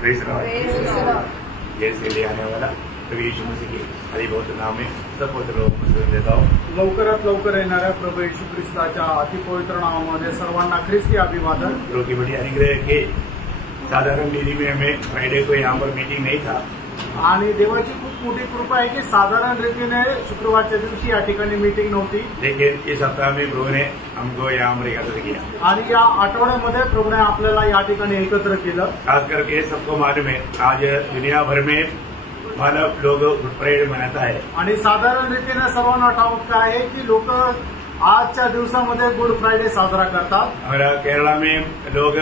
Praise Lord. ये से ले आने वाला प्रभु यीशु मसीह की हरी बहुत नाम में सब पवित्र लोग मसीह देता हूँ। लवकरात लवकर येणाऱ्या प्रभू येशू ख्रिस्ताच्या अतिपवित्र नावामध्ये सर्वांना ख्रिस्ती अभिवादन। प्रभु की बड़ी अनुग्रह के साधारण विधि में हमें फ्राइडे को यहाँ पर मीटिंग नहीं था आणि देवाची खूप मोठी कृपा आहे की साधारण रीतीने शुक्रवारच्या दिवशी या ठिकाणी मीटिंग नव्हती, लेकिन इस सप्ताह में प्रभु ने हमको यहाँ पर एकत्र किया आणि या आठवड्यामध्ये प्रभूने आपल्याला या ठिकाणी एकत्र केलं। खास करके सबको मालूम है आज दुनिया भर में मानव लोग गुड फ्राइडे मनाता है आणि साधारण रीतीने सर्वांना ठाऊक आहे की लोक आजच्या दिवसामध्ये गुड फ्रायडे साजरा करतात। हमारा केरला में लोग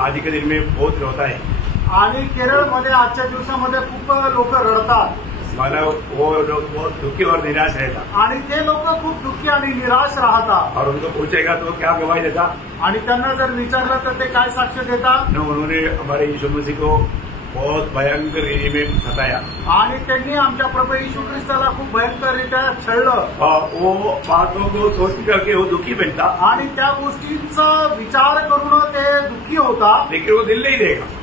आज के दिन में बहुत रोता है आणि केरळमध्ये आजच्या दिवसामध्ये खूप लोक रडतात, मानव वो लोग बहुत दुखी और निराश रहता आणि ते लोक खूप दुःखी आणि निराश राहतात। और उनको पूछेगा तो क्या गवाही देता, आणि त्यांना जर विचारलं तर ते काय साक्ष देतात? उन्होंने हमारे यीशु मसीह को बहुत भयंकर रीति में सताया आणि त्यांनी आमच्या प्रभू येशू ख्रिस्ताला खूप भयंकररित्या छळलं और वो बातों को सोच करके वो दुखी बनता आणि त्या गोष्टींचा विचार करून ते दुःखी होता, लेकिन वो दिल नहीं देगा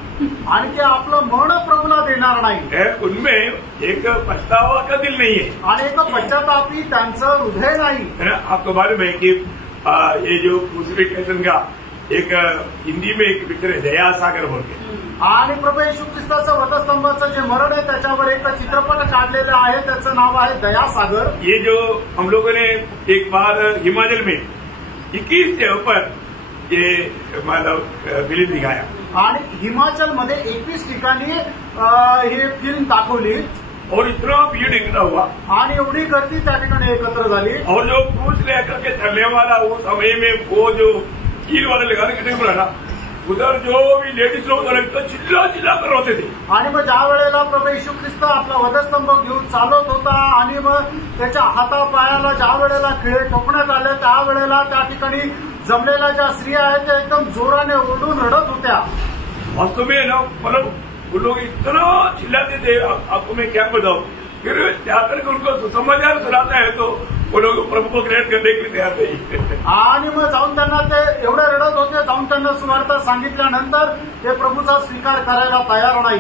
आणि ते आपलं मन प्रभूला देणार नाही। उनमें एक पछतावा का दिल नहीं है आणि एक पश्चातापी त्यांचं हृदय नाही। है ना। आपको मालूम है कि ये जो क्रूसिफिकेशन का एक हिंदी में एक पिक्चर है दया सागर बोल के, आणि प्रभू येशू ख्रिस्ताचं वधस्तंभाचं जे मरण आहे त्याच्यावर एक चित्रपट काढलेलं आहे, त्याचं नाव आहे दयासागर। ये जो हम लोगों ने एक बार हिमाचल में 21 जगह पर ये मतलब फिल्म दिखाया आणि हिमाचलमध्ये 21 ठिकाणी ही फिल्म दाखवली और इतना भीड़ इकट्ठा हुआ आणि एवढी गर्दी त्या ठिकाणी एकत्र झाली। और जो क्रूज लेकर के चलने वाला वो समय में वो जो कील वाले लगाने के नहीं बोला उधर जो भी लेडीज लोग चिल्ला चिल्ला कर रोते थे। आणि मग ज्या वेळेला प्रभू येशू ख्रिस्त आपला वधस्तंभ घेऊन चालत होता आणि मग त्याच्या हातापायाला ज्या वेळेला खिळे ठोकण्यात आले त्यावेळेला त्या ठिकाणी जमलेल्या ज्या स्त्रिया आहेत त्या एकदम जोराने ओरडून रडत होत्या। वास्तव में ना मतलब वो लोग इतना चिल्लाते थे, आपको मैं क्या बताऊं। फिर जाकर के उनको सुसमाचार सुनाता है तो वो लोग प्रभु को ग्रहण करने के लिए तैयार नहीं। आणि मग जाऊन त्यांना ते एवढे रडत होते, जाऊन त्यांना सुवार्ता सांगितल्यानंतर ते प्रभूचा स्वीकार करायला तयार नाही।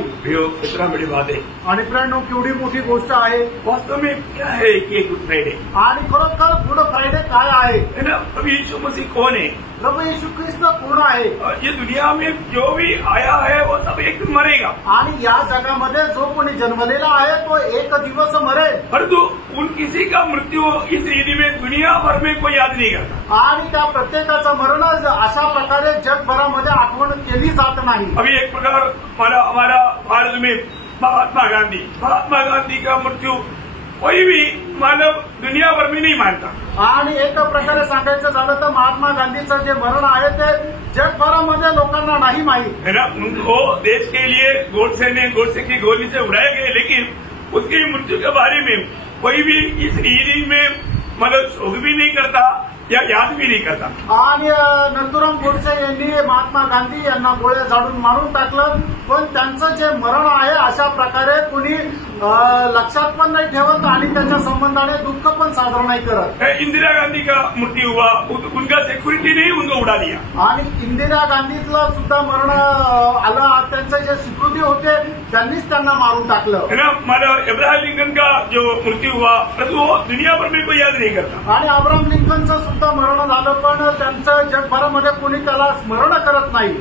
इतना बड़ी बात है आणि फ्रेंड केवढी मोठी गोष्ट आहे। वास्तव में क्या है कि गुड फ्राइडे आणि खरोखर गुड फ्रायडे काय आहे? है ना। प्रभु यीशु मसीह कौन है? प्रभू येशू ख्रिस्त कोण आहे? ये दुनिया में जो भी आया है वो सब एक दिन मरेगा आणि या जगामध्ये जो कोणी जन्मलेला आहे तो एक दिवस मरेल, परंतु उन किसी का मृत्यु इस रीति में दुनिया भर में कोई याद नहीं करता। आणि त्या प्रत्येकाचं मरण अशा प्रकारे जगभरामध्ये आठवण केली जात नाही। अभी एक प्रकार हमारा भारत में महात्मा गांधी का मृत्यु कोई भी मानव दुनिया भर में नहीं मानता। आणि एक प्रकारे सांगायचं झालं तर महात्मा गांधीचं जे मरण आहे ते जगभरामध्ये लोकांना नाही माहीत है ना। उनको देश के लिए गोडसे की गोली से उड़ाए गए, लेकिन उसकी मृत्यु के बारे में कोई भी इस रीति में मतलब शोक भी नहीं करता या याद भी नहीं करता। आणि नथुराम गोडसे यांनी महात्मा गांधी यांना गोळ्या झाडून मारून टाकलं, पण त्यांचं जे मरण आहे अशा प्रकारे कुणी लक्षात पण नाही ठेवत आणि त्याच्या संबंधाने दुःख पण साजरा नाही करत। इंदिरा गांधी का मृत्यू हुआ, उनका सिक्युरिटी नहीं उनको उड़ा दिया। आणि इंदिरा गांधीतलं सुद्धा मरण आलं, त्यांचे जे सिक्युरिटी होते त्यांनीच त्यांना मारून टाकलं। है ना। मतलब अब्राहम लिंकन का जो मृत्यू हुआ वो दुनिया भर में कोई याद नहीं करता। आणि अब्राहम लिंकनचं सुद्धा मरण झालं, पण त्यांचं जगभरामध्ये कोणी त्याला स्मरण करत नाही।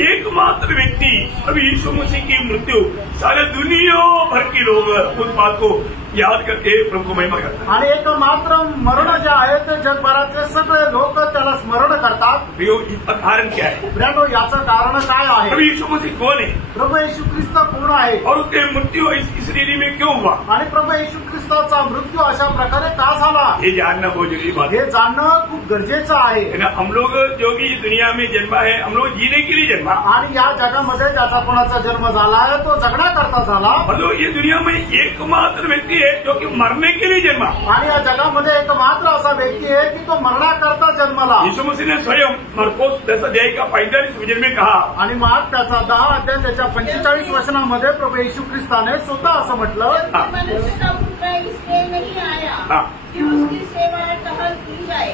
एकमात्र व्यक्ति अभी यीशु मसीह की मृत्यु सारे दुनिया भर के लोग उस बात को याद करके प्रभु को महिमा करतात। आणि एक मात्र मरण जे आहे ते जगभरातले सगळे लोक त्याला स्मरण करतात। इसका कारण क्या है? ब्रँडो याचं कारण काय आहे? प्रभु यीशु मसीह कौन है? प्रभू येशू ख्रिस्त कोण आहे? और उसके मृत्यु इस रीति में क्यों हुआ? आणि प्रभू येशू ख्रिस्ताचा मृत्यू अशा प्रकारे का झाला हे जानना बहुत जरूरी बात है। हे जाणणं खूप गरजेचं आहे। हम लोग जो भी दुनिया में जन्मा है हम लोग जीने के लिए जन्मा, आणि या जगामध्ये ज्याचा कोणाचा जन्म झाला आहे तो जगण्याकरता झाला। मतलब ये दुनिया में एकमात्र व्यक्ति है जो कि मरने के लिए जन्मा, आणि या जगामध्ये एक मात्र असा व्यक्ती आहे की तो मरण्याकरता जन्मला। यीशु मसीह ने स्वयं मरकोस 10 का 45 वचन में कहा, आणि मार्क त्याचा 10 अध्याय त्याच्या 45 वचनामध्ये प्रभू येशू ख्रिस्ताने स्वतः असं म्हटलं, मनुष्य का पुत्र इसलिए नहीं आया कि उसकी सेवा टहल की जाए,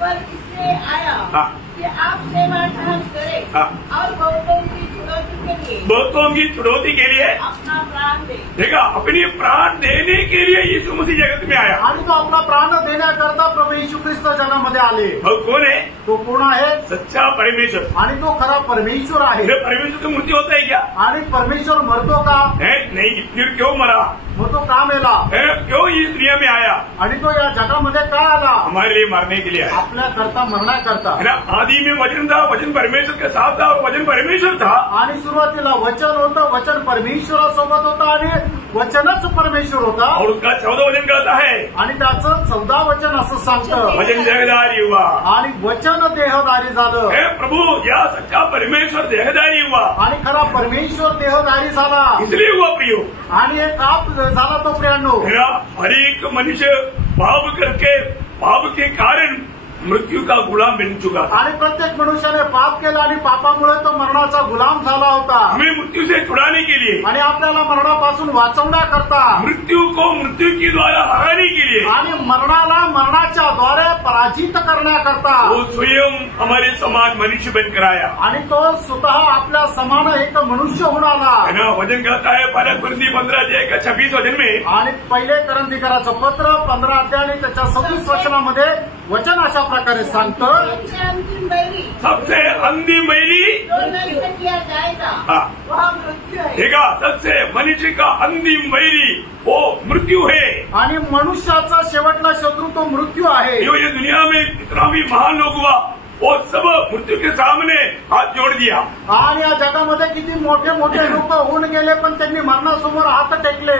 पर इसलिए आया कि आप सेवा टहल करें और बहुतों की चुनौती के लिए लिए बहुतों की चुनौती के लिए अपना प्राण दे। देखा, अपनी प्राण देने के लिए यीशु मसीह जगत में आया। आणि तो आपला प्राण देण्याकरता प्रभू येशू ख्रिस्त जगामध्ये आले। और कौन है? तो कोण आहे? सच्चा परमेश्वर। आणि तो खरा परमेश्वर आहे। परमेश्वर की मृत्यु होता है क्या? आणि परमेश्वर मरतो का? नहीं। फिर क्यों मरा? मग तो का मेला? क्यों इस दुनिया में आया? आणि तो या जगामध्ये का आला? हमारे लिए मरने के लिए आया। आपल्या करता मरण्याकरता। आदि में वचन था, वचन परमेश्वर के साथ था और वचन परमेश्वर था। आणि सुरुवातीला वचन होतं, वचन परमेश्वरासोबत होतं आणि वचनच परमेश्वर होता। और उसका 14 वचन कहता है, आणि त्याचं 14 वचन असं सांगतं, वचन देहधारी हुआ। आणि वचन देहधारी झालं। हे प्रभु, या सच्चा परमेश्वर देहधारी हुआ। आणि खरा परमेश्वर देहधारी झाला। इसलिए हुआ प्रियो। आणि एक आप झाला तो प्रियांनो। हर एक मनुष्य पाप करके, पाप के कारण मृत्यू का गुलाम बन चुका था। आणि प्रत्येक मनुष्याने पाप केला आणि पापामुळे तो मरणाचा गुलाम झाला होता। हमें मृत्यू से छुड़ाने के लिए, आणि आपल्याला मरणापासून वाचवण्याकरता, मृत्यू को मृत्यू के द्वारा हराने के लिए, आणि मरणाला मरणाच्या द्वारे पराजित करण्याकरता वो स्वयं हमारे समान मनुष्य बनकर आया। आणि तो स्वतः आपल्या समान एक मनुष्य होऊन आला। वचन कहता है 15 वचन में, आणि पहिले करंदीकराचं पत्र 15 अध्याय आणि त्याच्या 26 वचनामध्ये वचन अशा प्रकारे सांगतं, सबसे अंधी मैली जो नष्ट किया जाएगा वह मृत्यू है। देखा, सबसे मनुष्य का अंतिम वैरी वो मृत्यू है। आणि मनुष्याचा शेवटला शत्रू तो मृत्यू आहे। ये दुनिया में कितना भी महान लोग हुआ, वो सब मृत्यू के सामने हाथ जोड़ दिया। आणि या जगामध्ये किती मोठे मोठे लोक होऊन गेले, पण त्यांनी मरणासमोर हात टेकले।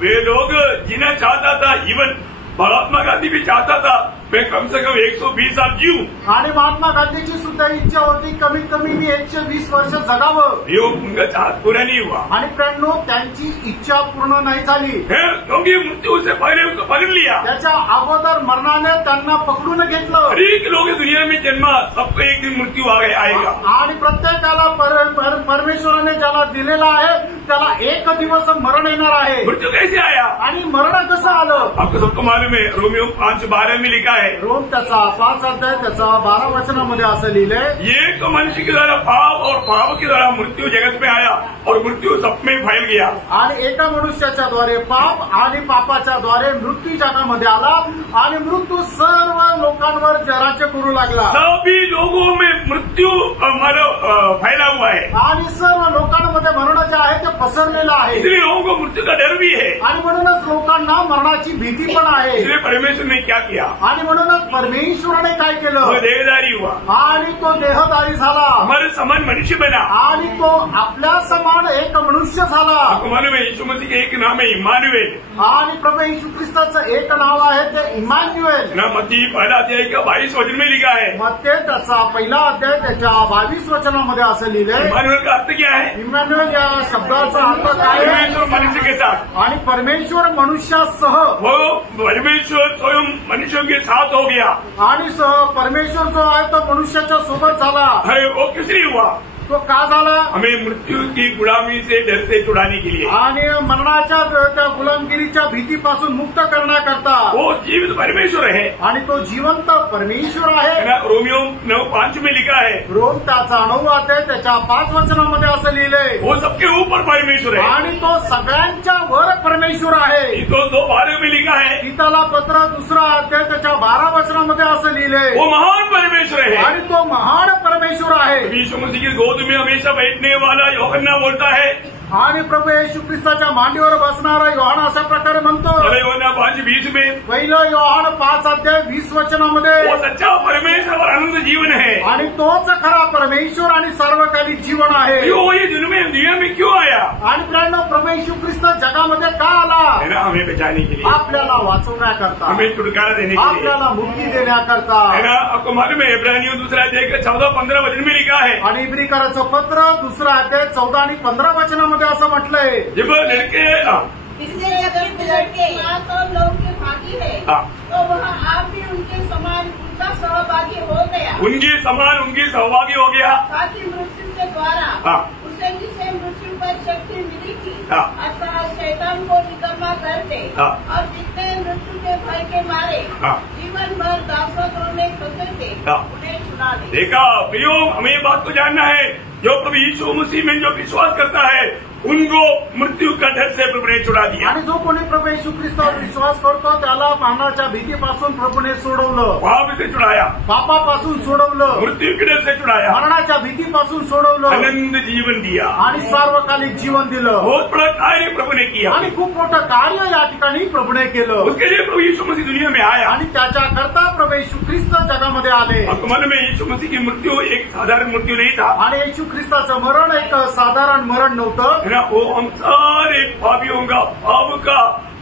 वे लोग जीना चाहता था, इवन महात्मा गांधी भी चाहता था मैं कम से कम 120 साल जीऊं। आणि महात्मा गांधीची सुद्धा इच्छा होती कमीत कमी मी 120 वर्ष जगावं। यो उनका चाहत पूरा नहीं हुआ। आणि प्रेरणो त्यांची इच्छा पूर्ण नाही झाली, क्योंकि मृत्यू से पहले उसको पकड़ लिया। त्याच्या अगोदर मरणाने त्यांना पकडून घेतलं। हर एक लोग दुनिया में जन्मा, सबको एक दिन मृत्यू आएगा। आणि प्रत्येकाला परमेश्वराने ज्याला दिलेला आहे त्याला एक दिवस मरण येणार आहे। मृत्यू कैसे आया? आणि मरण कसं आलं? आपको सबको मालूम है, रोमियो 5:12 में लिखा है, रोम त्याचा 5 अध्याय त्याचा 12 वचनामध्ये असं लिहिलंय, एक मनुष्य के द्वारा पाप और पाप के द्वारा मृत्यू जगत में आया और मृत्यू सब में फैल गया। आणि एका मनुष्याच्या द्वारे पाप आणि पापाच्या द्वारे मृत्यू जगामध्ये आला आणि मृत्यू सर्व लोकांवर राज्य करू लागला। सभी लोगों में मृत्यू फैला हुआ है आणि सर्व लोकांमध्ये मरण जे आहे ते पसरलेलं आहे। इसलिए लोगों को मृत्यू का डर भी है आणि म्हणूनच लोकांना मरणाची भीती पण आहे। इसलिए परमेश्वर ने क्या किया? आणि म्हणूनच परमेश्वराने काय वो केलं? देहधारी हुआ, आणि तो देहधारी झाला हमारे समान मनुष्य बना। आणि तो आपल्या समान एक मनुष्य झाला। आपको मालूम है यीशु मसीह के एक नाम है इमानुएल। आणि प्रभू येशू ख्रिस्ताचं एक नाव आहे ते इमान्युएल। ना मत्ती 1 अध्याय का 22 वचन में लिखा है। मत्ते त्याचा 1 अध्याय त्याच्या 22 वचनामध्ये असं लिहिलंय। इमानुएल का अर्थ क्या है? इमान्युएल या शब्दाचा अर्थ काय आहे? परमेश्वर मनुष्य के साथ। आणि परमेश्वर मनुष्यासह, वो परमेश्वर स्वयं मनुष्यों के साथ हो गया। आणि परमेश्वर जो आहे तो मनुष्याच्या सोबत झाला। अरे वो किस लिए हुआ? तो का झाला? हमें मृत्यू की गुलामी से डर से छुड़ाने के लिए, आणि मरणाच्या त्या गुलामगिरीच्या भीतीपासून मुक्त करण्याकरता। वो जीवित परमेश्वर है आणि तो जिवंत परमेश्वर आहे। रोमियो 9:5 में लिखा है, रोम त्याचा 9 अध्याय त्याच्या 5 वचनामध्ये असं लिहिलंय, वो सबके ऊपर परमेश्वर है। आणि तो सगळ्यांच्या वर परमेश्वर आहे। तो 2:12 में लिखा है, गीताला पत्र 2 अध्याय त्याच्या 12 वचनामध्ये असं लिहिलंय, वो महान परमेश्वर है आणि तो महान परमेश्वर आहे। यीशु मसीह की गोद में हमेशा बैठने वाला यूहन्ना बोलता है, आणि प्रभू येशू ख्रिस्ताच्या मांडीवर बसणारा योहान अशा प्रकारे म्हणतो, यूहन्ना 5:20 में, पहिलं योहान 5 अध्याय 20 वचनामध्ये, वो सच्चा परमेश्वर और अनंत जीवन है। आणि तोच खरा परमेश्वर आणि सार्वकालिक जीवन आहे। वो ये दुनिया में क्यों आया? आणि प्रेरणा प्रभू येशू ख्रिस्त जगामध्ये का आला? है ना, हमें बचाने के लिए, आपल्याला वाचवण्याकरता, हमें छुटकारा देने के लिए, आपल्याला मुक्ती देण्याकरता। है ना। आपको मालूम है इब्रानियों 2 अध्याय का 14-15 वचन में लिखा है, आणि इब्रिकराचं पत्र 2 अध्याय 14 आणि 15 वचनामध्ये असं म्हटलंय, जब लड़के इसलिए जब लड़के मात और लोग के भागी है तो वह आप भी उनके समान उनका सहभागी हो गया, उनके समान उनकी सहभागी हो गया, ताकि मृत्यु के द्वारा उसे जिसे मृत्यु पर शक्ति मिली थी अर्थात शैतान को निकम्मा कर दे, और जितने मृत्यु के भय के मारे जीवन भर दासत्व में फंसे थे उन्हें छुड़ा दे। देखा प्रियो, हमें ये बात को जानना है, जो प्रभु यीशु मसीह में जो विश्वास करता है उनको मृत्यु का डर से प्रभु ने छुड़ा दिया। आणि जो कोणी प्रभू येशू ख्रिस्तावर विश्वास करतो त्याला मरणाच्या भीतीपासून प्रभूने सोडवलं, पाप से छुड़ाया, पापापासून सोडवलं, मृत्यु के डर से छुड़ाया, मरणाच्या भीतीपासून सोडवलं, आनंद जीवन दिया आणि सार्वकालिक जीवन दिलं। बहुत बड़ा कार्य प्रभु ने किया आणि खूप मोठं कार्य या ठिकाणी प्रभूने केलं। उसके लिए प्रभु यीशु मसीह दुनिया में आया आणि त्याच्याकरता प्रभू येशू ख्रिस्त जगामध्ये आले। वर्तमान में यीशु मसीह की मृत्यु एक साधारण मृत्यु नहीं था आणि येशू ख्रिस्ताचं मरण एक साधारण मरण नव्हतं। वो हम सारे पापियों का पाप का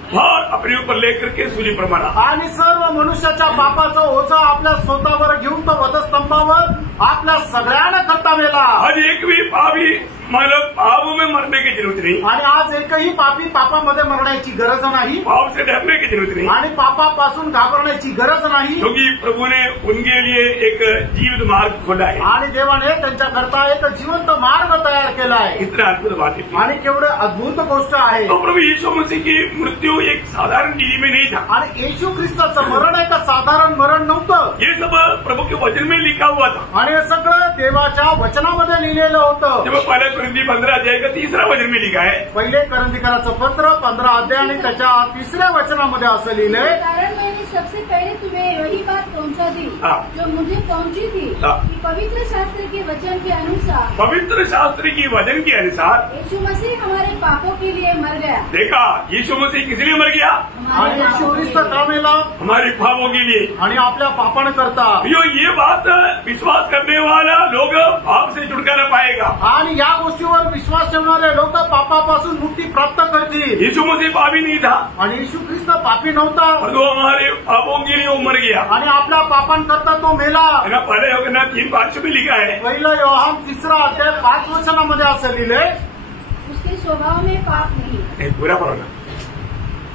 भार अपने ऊपर लेकर के सूली पर मरा आणि सर्व मनुष्याच्या पापाचं ओझं आपल्या स्वतःवर घेऊन तो वधस्तंभावर आपल्या सगळ्यांना करता मेला। आज एक भी पापी मतलब पाप में मरने की जरूरत नहीं, आणि आज एकही पापी पापामध्ये मरण्याची गरज नाही, पाप से डरने की जरूरत नहीं, आणि पापापासून घाबरण्याची गरज नाही, क्योंकि प्रभु ने उनके लिए एक जीवित मार्ग खोला है आणि देवाने त्यांच्याकरता एक जिवंत मार्ग तयार केला आहे। इतना अद्भुत बात है आणि केवढं अद्भुत गोष्ट आहे। तो प्रभु यीशु मसीह की मृत्यु एक साधारण चीज में नहीं था आणि येशू ख्रिस्ताचं मरण एक साधारण मरण नव्हतं, ये सब प्रभु के वचन में लिखा हुआ था। आणि हे सगळं देवाच्या वचनामध्ये लिहिलेलं होतं। जब पहले कुरिन्थी 15 अध्याय का 3रा वचन में लिखा है, पहिले करंदीकराचं पत्र 15 अध्याय आणि त्याच्या 3ऱ्या वचनामध्ये असं लिहिलंय, कारण मैंने सबसे पहले तुम्हें वही बात पहुंचा दी जो मुझे पहुंची थी कि पवित्र शास्त्र के वचन के अनुसार, पवित्र शास्त्र की वचन के अनुसार यीशु मसीह हमारे पापों के लिए मर गया। देखा यीशु मसीह किस लिए मर गया? आणि येशू ख्रिस्त का मेला? हमारे पापों के लिए आणि आपल्या पापांकरता। ये बात विश्वास करने वाला लोग पाप से छुटकारा पाएगा आणि या गोष्टीवर विश्वास ठेवणारे लोक पापापासून मुक्ती प्राप्त करतील। यीशु मसीह पापी नहीं था आणि येशू ख्रिस्त पापी नव्हता, और वो हमारे पापों के लिए वो मर गया आणि आपल्या पापांकरता तो मेला। पहले योगना 3:5 में लिखा है, पहिलं योहान 3रा अध्याय 5 वचनामध्ये असं लिहिलंय, उसके स्वभाव में पाप नहीं। पूरा पढ़ना।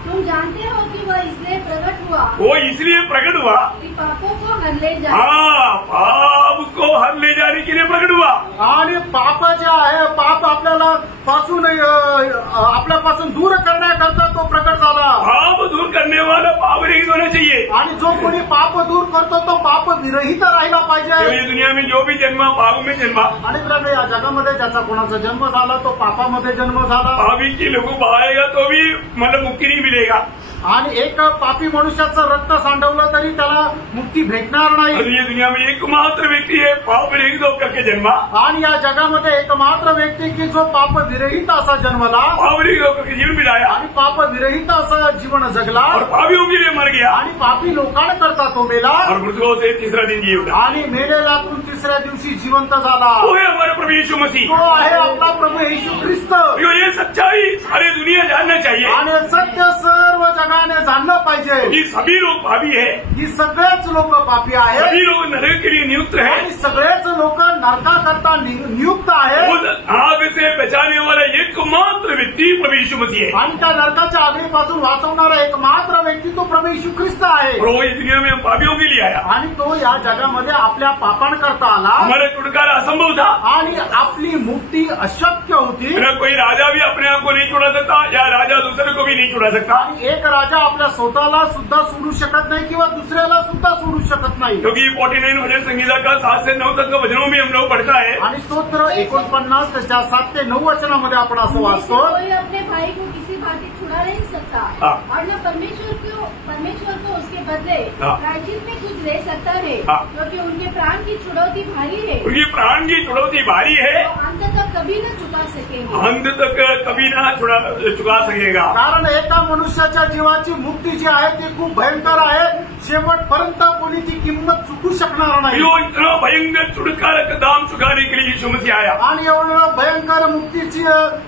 तुम जानते हो कि वह इसलिए प्रकट हुआ, वो इसलिए प्रकट हुआ कि पापों को हर ले जाए। हाँ, पाप को हर ले जाने के लिए प्रकट हुआ। आणि पाप जे आहे, पाप आपल्याला पासून आपल्यापासून दूर करण्याकरता तो प्रकट झाला। पाप दूर करने वाला पाप रहित होना चाहिए, आणि जो कोणी पाप दूर करतो तो पाप विरहित राहिला पाहिजे। ये दुनिया में जो भी जन्मा पाप में जन्मा, आणि मित्रांनो, या जगामध्ये ज्याचा कोणाचा जन्म झाला तो पापामध्ये जन्म झाला। पापी की लोगों को आएगा तो भी मतलब मुक्ति नहीं मिलेगा। आणि एक पापी मनुष्याचं रक्त सांडवलं तरी त्याला मुक्ती भेटणार और नाही। ये दुनिया में एकमात्र व्यक्ति है पाप रहित होकर के जन्मा, आणि या जगामध्ये एकमात्र व्यक्ती की जो पाप विरहित असा जन्मला, पाप रहित होकर के जीवन बिताया आणि पाप विरहित असं जीवन जगला, और पापियों के लिए मर गया आणि पापी लोकांकरता तो मेला, और मृतकों से तीसरा दिन जी उठा। आणि मेलेल्यातून 3ऱ्या दिवशी जिवंत झाला। वो है हमारे प्रभु यीशु मसीह। तो आहे आपला प्रभू येशू ख्रिस्त। ये सच्चाई सारी दुनिया जानना चाहिए। आणि सत्य सर्व जगाने जाणलं पाहिजे ये सभी लोग पापी है, की सगळेच लोक पापी आहेत, सभी लोग नरक के लिए नियुक्त है। आणि सगळेच लोक नरकाकरता नियुक्त आहेत। उस आग से बचाने वाला एकमात्र व्यक्ति प्रभु यीशु मसीह है, आणि त्या नरकाच्या आगीपासून वाचवणारा एकमात्र व्यक्ती तो प्रभू येशू ख्रिस्त आहे। और वो इस दुनिया में हम पापियों के लिए आया। आणि तो या जगामध्ये आपल्या पापांकरता आला, हमारा छुटकारा असंभव था। आणि आपली मुक्ती अशक्य होती। कोई राजा भी अपने आप को नहीं छुड़ा सकता, या राजा दूसरे को भी नहीं छुड़ा सकता, आणि एक राजा आपल्या स्वतःला सुद्धा सोडू शकत नाही किंवा दुसऱ्याला सुद्धा सोडू शकत नाही। क्योंकि 49 भजन संहिता का 7 से 9 तक का वचनों में हम लोग पढ़ता है। आणि स्तोत्र 49 त्याच्या 7 ते 9 वचनामध्ये आपण असं वाचतो, कोई अपने भाई को किसी भांति छुड़ा नहीं सकता, और न परमेश्वर को उसके बदले प्रायश्चित में कुछ दे सकता है, क्योंकि उनके प्राण की छुड़ौती भारी है। उनकी प्राण की छुड़ौती भारी है, अंत तक कभी न चुका सकेंगे। अंत तक कभी ना चुका सकेगा। कारण एका मनुष्याच्या जीवाची मुक्ती जी आहे ती खूप भयंकर आहे, शेवटपर्यंत कोणी ती किंमत चुकू शकणार नाही। यो इतना भयंकर छुटकारा का दाम चुकाने के लिए यीशु मसीह आया, आणि एवढं भयंकर मुक्तीची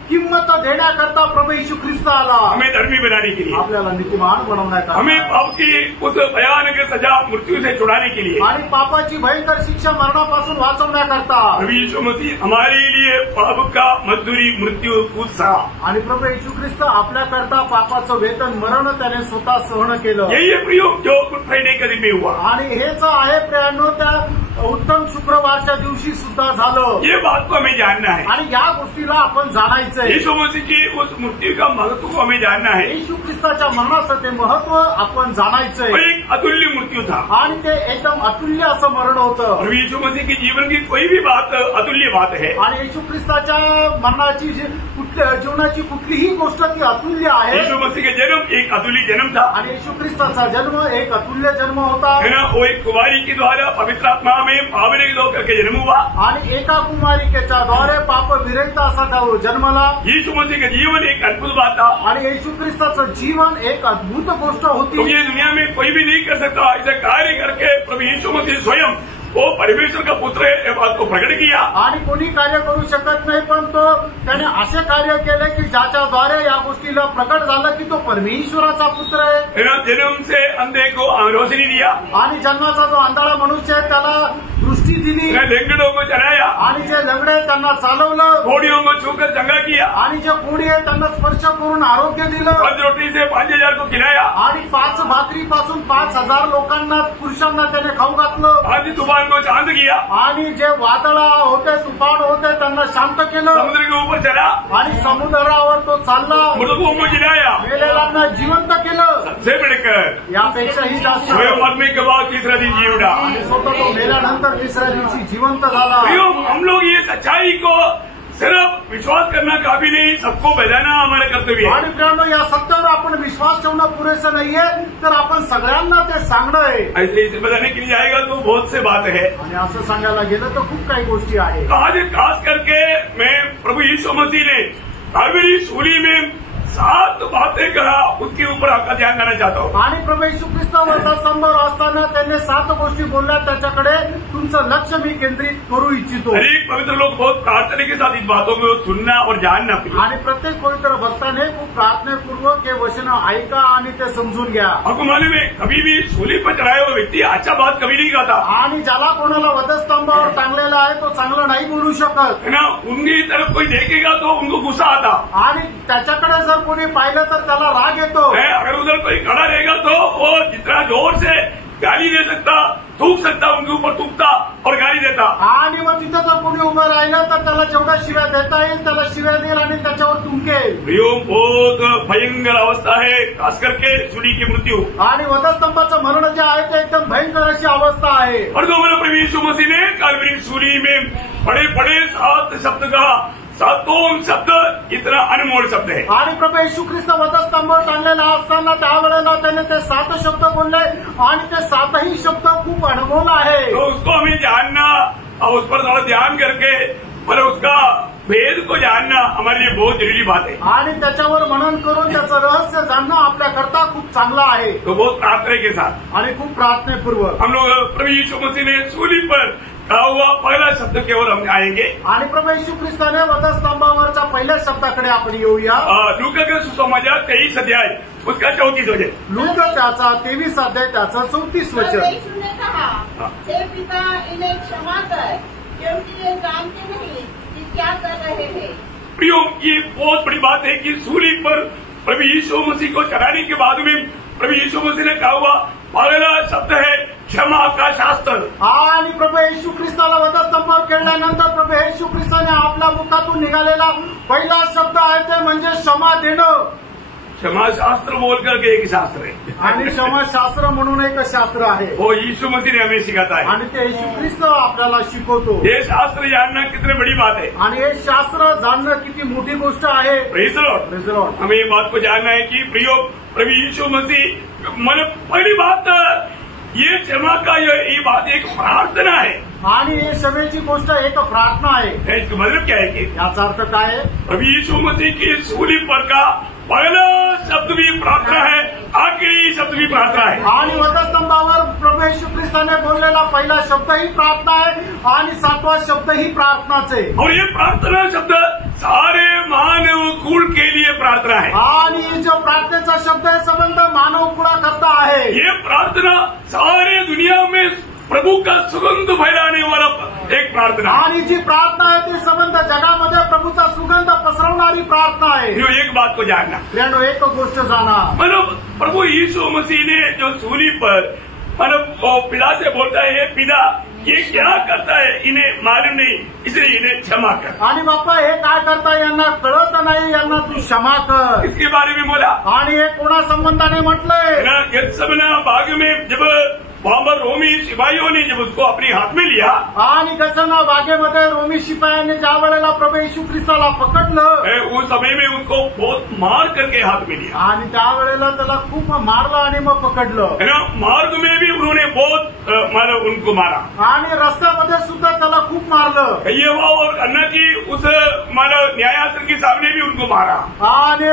किंमत देण्याकरता प्रभू येशू ख्रिस्त आला, हमें धर्मी बनाने के लिए, आपल्याला नीतिमान बनवण्याकरता, हमें पाप की उस भयानक सजा मृत्यु से छुड़ाने के लिए, आणि पापाची भयंकर शिक्षा मरणापासून वाचवण्याकरता प्रभु यीशु मसीह हमारे लिए पाप का मजदूरी मृत्यू खूप सहा। आणि प्रभू येशू ख्रिस्त आपल्याकरता पापाचं वेतन मरण त्याने स्वतः सहन केलं। यही है प्रयोग जो गुड फ्राइडे के दिन में हुआ। आणि हेच आहे प्रियांनो त्या उत्तम शुक्रवारच्या दिवशी सुद्धा झालं। ये बात को हमें जानना है आणि या गोष्टीला आपण जाणायचंय। यीशु मसीह की उस मृत्यु का महत्व को हमें जानना है। येशू ख्रिस्ताच्या मरणाचं ते महत्व आपण जाणायचंय। वो एक अतुल्य मृत्यू था आणि ते एकदम अतुल्य असं मरण होतं। और यीशु मसीह के जीवन की कोई भी बात अतुल्य बात है। आणि येशू ख्रिस्ताच्या मरणाची जीवनाची कुठलीही गोष्ट ती अतुल्य आहे। यीशु मसीह का जन्म एक अतुल्य जन्म था आणि येशू ख्रिस्ताचा जन्म एक अतुल्य जन्म होता। है ना। वो एक कुमारी के द्वारा पवित्र आत्मा में पावने के होकर के जन्म हुआ आणि एका कुमारिकेच्या द्वारे पाप विरहित असा तो जन्मला। यीशु मसीह का जीवन एक अद्भुत बात था आणि येशू ख्रिस्ताचं जीवन एक अद्भुत गोष्ट होती। तो ये दुनिया में कोई भी नहीं कर सकता ऐसा कार्य करके प्रभु यीशु मसीह स्वयं वो परमेश्वर का पुत्र है ये बात को प्रकट किया। आणि कोणी कार्य करू शकत नाही पण तो त्याने असे कार्य केले की ज्याच्याद्वारे या गोष्टीला प्रकट झालं की तो परमेश्वराचा पुत्र आहे। जन्म से अंधे को रोशनी दिया आणि जन्माचा जो अंधारा मनुष्य आहे त्याला दृष्टी दिली। लंगड़ों को चलाया आणि जे लंगडे त्यांना चालवलं। घोड़ियों को छूकर चंगा किया आणि जे कोडी आहे त्यांना स्पर्श करून आरोग्य दिलं। 5 रोटी से 5000 को खिलाया आणि 5 भाकरीपासून 5000 लोकांना पुरुषांना त्याने खाऊ घातलं। आधी तूफान को शांत किया आणि जे वादळ होते तुफान होते त्यांना शांत केलं। समुद्र के ऊपर चला आणि समुद्रावर तो चालला। मृतकों को जिलाया मेलेल्यांना जिवंत केलं। सबसे बढ़कर यापेक्षाही जास्त मरने के बाद तीसरा दिन जी उठा आणि स्वतः तो मेल्यानंतर तिसऱ्या दिवशी जिवंत झाला। हम लोग ये सच्चाई को सिर्फ विश्वास करना काफी नहीं सबको बजाना हमारा कर्तव्य है। आणि मित्रांनो या सत्यावर आपण विश्वास ठेवणं पुरेसं नाहीये तर आपण सगळ्यांना ते सांगणं आहे। ऐसे इसे बताने के लिए जाएगा तो बहुत से बात है आणि असं सांगायला गेलं तर खूप काही गोष्टी आहेत। आज खास करके मैं प्रभु यीशु मसीह ने कालवरी सूली में 7 बातें कहा उसके ऊपर आपका ध्यान देना चाहता हूँ। आणि प्रभू येशू ख्रिस्तावरचा समोर असताना त्यांनी 7 गोष्टी बोलल्या त्याच्याकडे तुमचं लक्ष मी केंद्रित करू इच्छितो। अनेक पवित्र लोग बहुत प्रार्थना के साथ इन बातों को सुनना और जानना चाहिए। आणि प्रत्येक पवित्र भक्ताने खूप प्रार्थनापूर्वक हे वचन ऐका आणि ते समजून घ्या। आपको मालूम है कभी भी सूली पर चढ़ाया हुआ व्यक्ति अच्छा बात कभी नहीं कहता। आणि ज्याला कोणाला वधस्तंभावर टांगलेला आहे तो चांगलं नाही बोलू शकत। है ना। उनकी तरफ कोई देखेगा तो उनको गुस्सा आता आणि त्याच्याकडे जर कोणी पाहिलं तर त्याला राग येतो। अगर उधर कोई खड़ा रहेगा तो वो जितना जोर से गाली दे सकता थूक सकता उनके ऊपर थूकता और गाली देता। आणि मग तिथं जर कोणी उभं राहिलं तर त्याला जेवढ्या शिव्या देता येईल त्याला शिव्या देईल आणि त्याच्यावर तुमकेल। बहुत भयंकर अवस्था है खास करके सूली की मृत्यू। आणि वधस्तंभाचं मरण जे आहे ते एकदम भयंकर अशी अवस्था आहे। और तो हमारे प्रभु यीशु मसीह ने कालवरी सूली में बड़े बड़े 7 शब्द कहा। 7 शब्द इतना अनमोल शब्द है। आणि प्रभू येशू ख्रिस्त वधस्तंभावर टांगलेला असताना त्यावेळेला त्याने ते 7 शब्द बोलले आणि ते 7ही शब्द खूप अनमोल आहे। तो उसको हमें जानना और उस पर थोड़ा ध्यान करके पर उसका भेद को जानना हमारे लिए बहुत जरूरी बात है। आणि त्याच्यावर मनन करून त्याचं रहस्य जाणणं आपल्याकरता खूप चांगलं आहे। तो बहुत प्रार्थना के साथ आणि खूप प्रार्थनेपूर्वक हम लोग प्रभु यीशु मसीह ने सूली पर कहा हुआ पहला शब्द केवल हम आएंगे। आणि प्रभू येशू ख्रिस्ताने वधस्तंभावरच्या पहिल्या शब्दाकडे आपण येऊया। लूका का सुसमाचार 23 अध्याय उसका 34 वचन। लूका त्याचा 23 अध्याय त्याचा 34 वचन। यीशु ने कहा हे पिता इन्हें क्षमा कर क्योंकि ये जानते नहीं कि क्या कर रहे हैं। प्रियो ये बहुत बड़ी बात है कि सूली पर प्रभु यीशु मसीह को चढ़ाने के बाद में प्रभु यीशु मसीह ने कहा हुआ पहला शब्द है क्षमा का शास्त्र। आणि प्रभू येशू ख्रिस्ताला वधस्तंभावर केल्यानंतर प्रभू येशू ख्रिस्ताने आपल्या मुखातून निघालेला पहिला शब्द आहे ते म्हणजे क्षमा देणं। क्षमा शास्त्र बोलकर के एक शास्त्र है आणि क्षमा शास्त्र म्हणून एक शास्त्र आहे। वो यीशु मसीह ने हमें सिखाता है आणि ते येशू ख्रिस्त आपल्याला शिकवतो। ये शास्त्र जानना कितनी बड़ी बात है आणि हे शास्त्र जाणणं किती मोठी गोष्ट आहे। Praise the Lord. Praise the Lord. हमें ये बात को जानना है कि प्रभु यीशु मसीह मन पहली बात ये क्षमा का ये बात एक प्रार्थना है। आणि हे क्षमेची गोष्ट एक प्रार्थना आहे। इसका मतलब क्या है कि याचा अर्थ काय आहे? प्रभु यीशु मसीह की सूली पर का पहला शब्द भी प्रार्थना है आखिरी शब्द भी प्रार्थना है। आणि वधस्तंभावर प्रभू येशू ख्रिस्ताने बोललेला पहिला शब्दही प्रार्थना आहे आणि 7वा शब्दही प्रार्थनाच आहे। और ये प्रार्थना शब्द सारे मानव कुल के लिए प्रार्थना है। आणि जो प्रार्थनेचा शब्द आहे संबंध मानव कुळा करता आहे। ये प्रार्थना सारे दुनिया में प्रभु का सुगंध फैलाने वाला एक प्रार्थना। आणि जी प्रार्थना आहे ती संबंध जगामध्ये प्रभूचा सुगंध पसरवणारी प्रार्थना आहे। जो एक बात को जानना प्रियानो एक गोष्ट जाना मतलब प्रभु यीशु मसीह ने जो सूली पर मतलब पिता से बोलता है पिता ये क्या करता है इन्हें मालूम नहीं, इसलिए इन्हें क्षमा कर। आणि बाप्पा हे काय करता यांना कळत नाही, यांना तू क्षमा कर। इसके बारे में बोला आणि हे कोणा संबंधाने म्हटलंय? गेत्सेमने बाग में जब वहां पर रोमी सिपाहियों ने जब उसको अपने हाथ में लिया, आणि गेत्सेमने बागेमध्ये रोमी शिपायांनी ज्या वेळेला प्रभू येशू ख्रिस्ताला पकडलं, उस समय में उनको बहुत मार करके हाथ में लिया आणि त्यावेळेला त्याला खूप मारलं आणि मग पकडलं। है ना। मार्ग में भी उन्होंने बहुत उनको मारा, आणि रस्त्यामध्ये सुद्धा त्याला खूप मारलं। कय्यफा और अन्ना की उस न्यायासन के सामने भी उनको मारा, आणि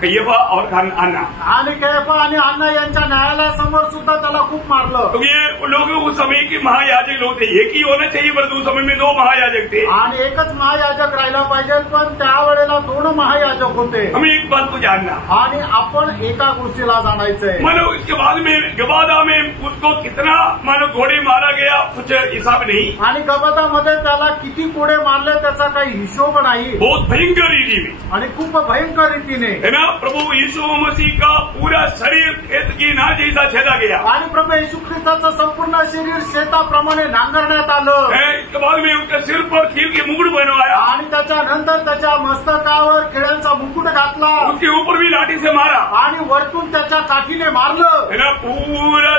कय्यफा और अन्ना आणि कैफा आणि अण्णा यांच्या न्यायालयासमोर सुद्धा त्याला खूप मारलं। तो ये लोग उस समय के महायाजक लोग थे, एक ही होना चाहिए परंतु उस समय में 2 महायाजक थे। आणि एकच महायाजक राहिला पाहिजे, पण त्यावेळेला 2 महायाजक होते। हमें एक बात को जानना, आणि आपण एका गोष्टीला जाणायचंय, मानो इसके बाद में गबादा में उसको कितना मानो घोड़े मारा गया कुछ हिसाब नहीं, आणि गबादामध्ये त्याला किती कोडे मारले त्याचा काही हिशोब नाही। बहुत भयंकर रीति में आणि खूप भयंकर रीतीने है ना। प्रभु यीशु मसीह का पूरा शरीर खेत की नार जैसा छेदा गया, आणि प्रभू येशू ख्रिस्ताचं संपूर्ण शरीर शेताप्रमाणे नांगरण्यात आलं। इसके बाद में उनके सिर पर खील के मुकुट बनवाया, आणि त्याच्यानंतर त्याच्या मस्तकावर किड्यांचा मुकुट घातला, उसके ऊपर भी लाठी से मारा, आणि वरतून त्याच्या काठीने मारलं, है ना। पूरा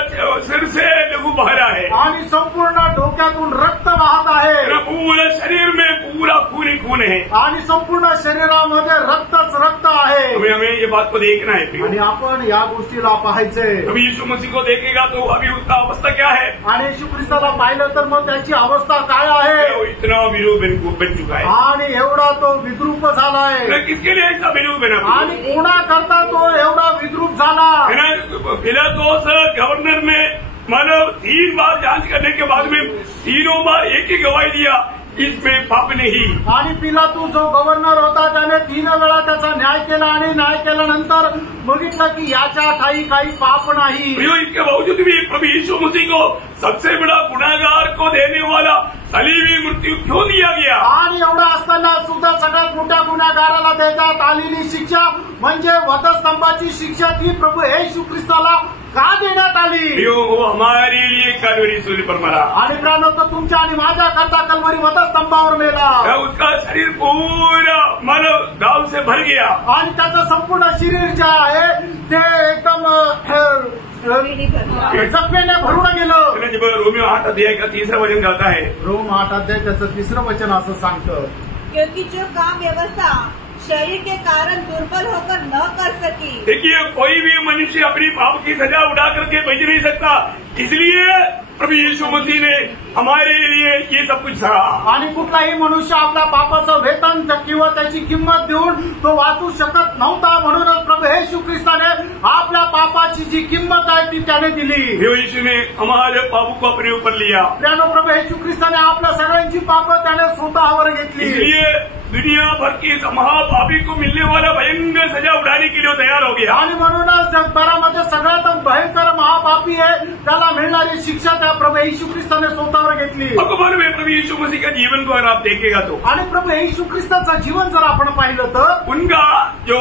सिर से लहू बह रहा है, आणि संपूर्ण डोक्यातून रक्त वाहत आहे, है ना। पूरे शरीर में पूरा खून ही खून है, आणि संपूर्ण शरीरामध्ये रक्तच रक्त आहे। हमें ये बात को देखना है। आणि आपण या गोष्टीला पाहायचंय। अभी यीशु मसीह को देखेगा तो अभी उसका अवस्था क्या है, आणि येशू ख्रिस्ताला पाहिलं तर मग त्याची अवस्था काय आहे? वो इतना विरूप बन चुका है, आणि एवढा तो विद्रूप झालाय, किसके लिए ऐसा विरूप बना, आणि कोणाकरता तो एवढा विद्रूप झाला? है ना। पिलातुस गवर्नर ने मानो 3 बार जांच करने के बाद में 3 बार एक ही गवाही दिया, इसमें पाप नहीं। आणि पिलातुस जो गव्हर्नर होता त्याने 3 वेळा त्याचा न्याय केला, आणि न्याय केल्यानंतर बघितलं की याच्या ठाई काही पाप नाही। इसके बावजूद भी प्रभु यीशु मसीह को सबसे बड़ा गुनाहगार को देने वाला सलीबी मृत्यू क्यों दिया गया? आणि एवढं असताना सुद्धा सगळ्यात मोठ्या गुन्हेगाराला देण्यात आलेली शिक्षा म्हणजे वधस्तंभाची शिक्षा ती प्रभू येशू ख्रिस्ताला का देण्यात आली? वो हमारे लिए कलवरी सूली पर मरा, आणि प्राणोत्तर तुमच्या आणि माझ्या करता कलवरी वधस्तंभावर मेला। उसका शरीर पूरा मानो घाव से भर गया, आणि त्याचं संपूर्ण शरीर जे आहे ते एकदम जखमेने भरून गेलं। जब रोमियो 8 अध्याय का 3रा वचन कहता है, रोम 8 अध्याय त्याचं 3रं वचन असं सांगतं, क्योंकि जो काम व्यवस्था शरीर के कारण दुर्बल होकर न कर सकी। देखिए कोई भी मनुष्य अपनी पाप की सजा उड़ा करके बच नहीं सकता, इसलिए प्रभु यीशु मसीह ने हमारे लिए ये सब कुछ सहा। आणि कुठलाही मनुष्य आपल्या पापाचं वेतन किंवा त्याची किंमत देऊन तो वाचू शकत नव्हता, म्हणूनच प्रभू येशू ख्रिस्ताने आपल्या पापाची जी किंमत आहे ती त्याने दिली। यीशु ने हमारे पापों को अपने ऊपर लिया, त्यानं प्रभू येशू ख्रिस्ताने आपल्या सगळ्यांची पापं त्याने स्वतःवर घेतली। इसलिए दुनिया भर की महापापी को मिलने वाला भयंकर सजा उठाने के लिए तैयार हो गया। आणि म्हणूनच जगभरामध्ये सगळ्यात भयंकर महापापी आहे त्याला मिळणारी शिक्षा त्या प्रभू येशू ख्रिस्ताने स्वतःवर घेतली। अकबर में प्रभु यीशु मसीह का जीवन को अगर आप देखेगा तो, आणि प्रभू येशू ख्रिस्ताचं जीवन जर आपण पाहिलं तर उनका जो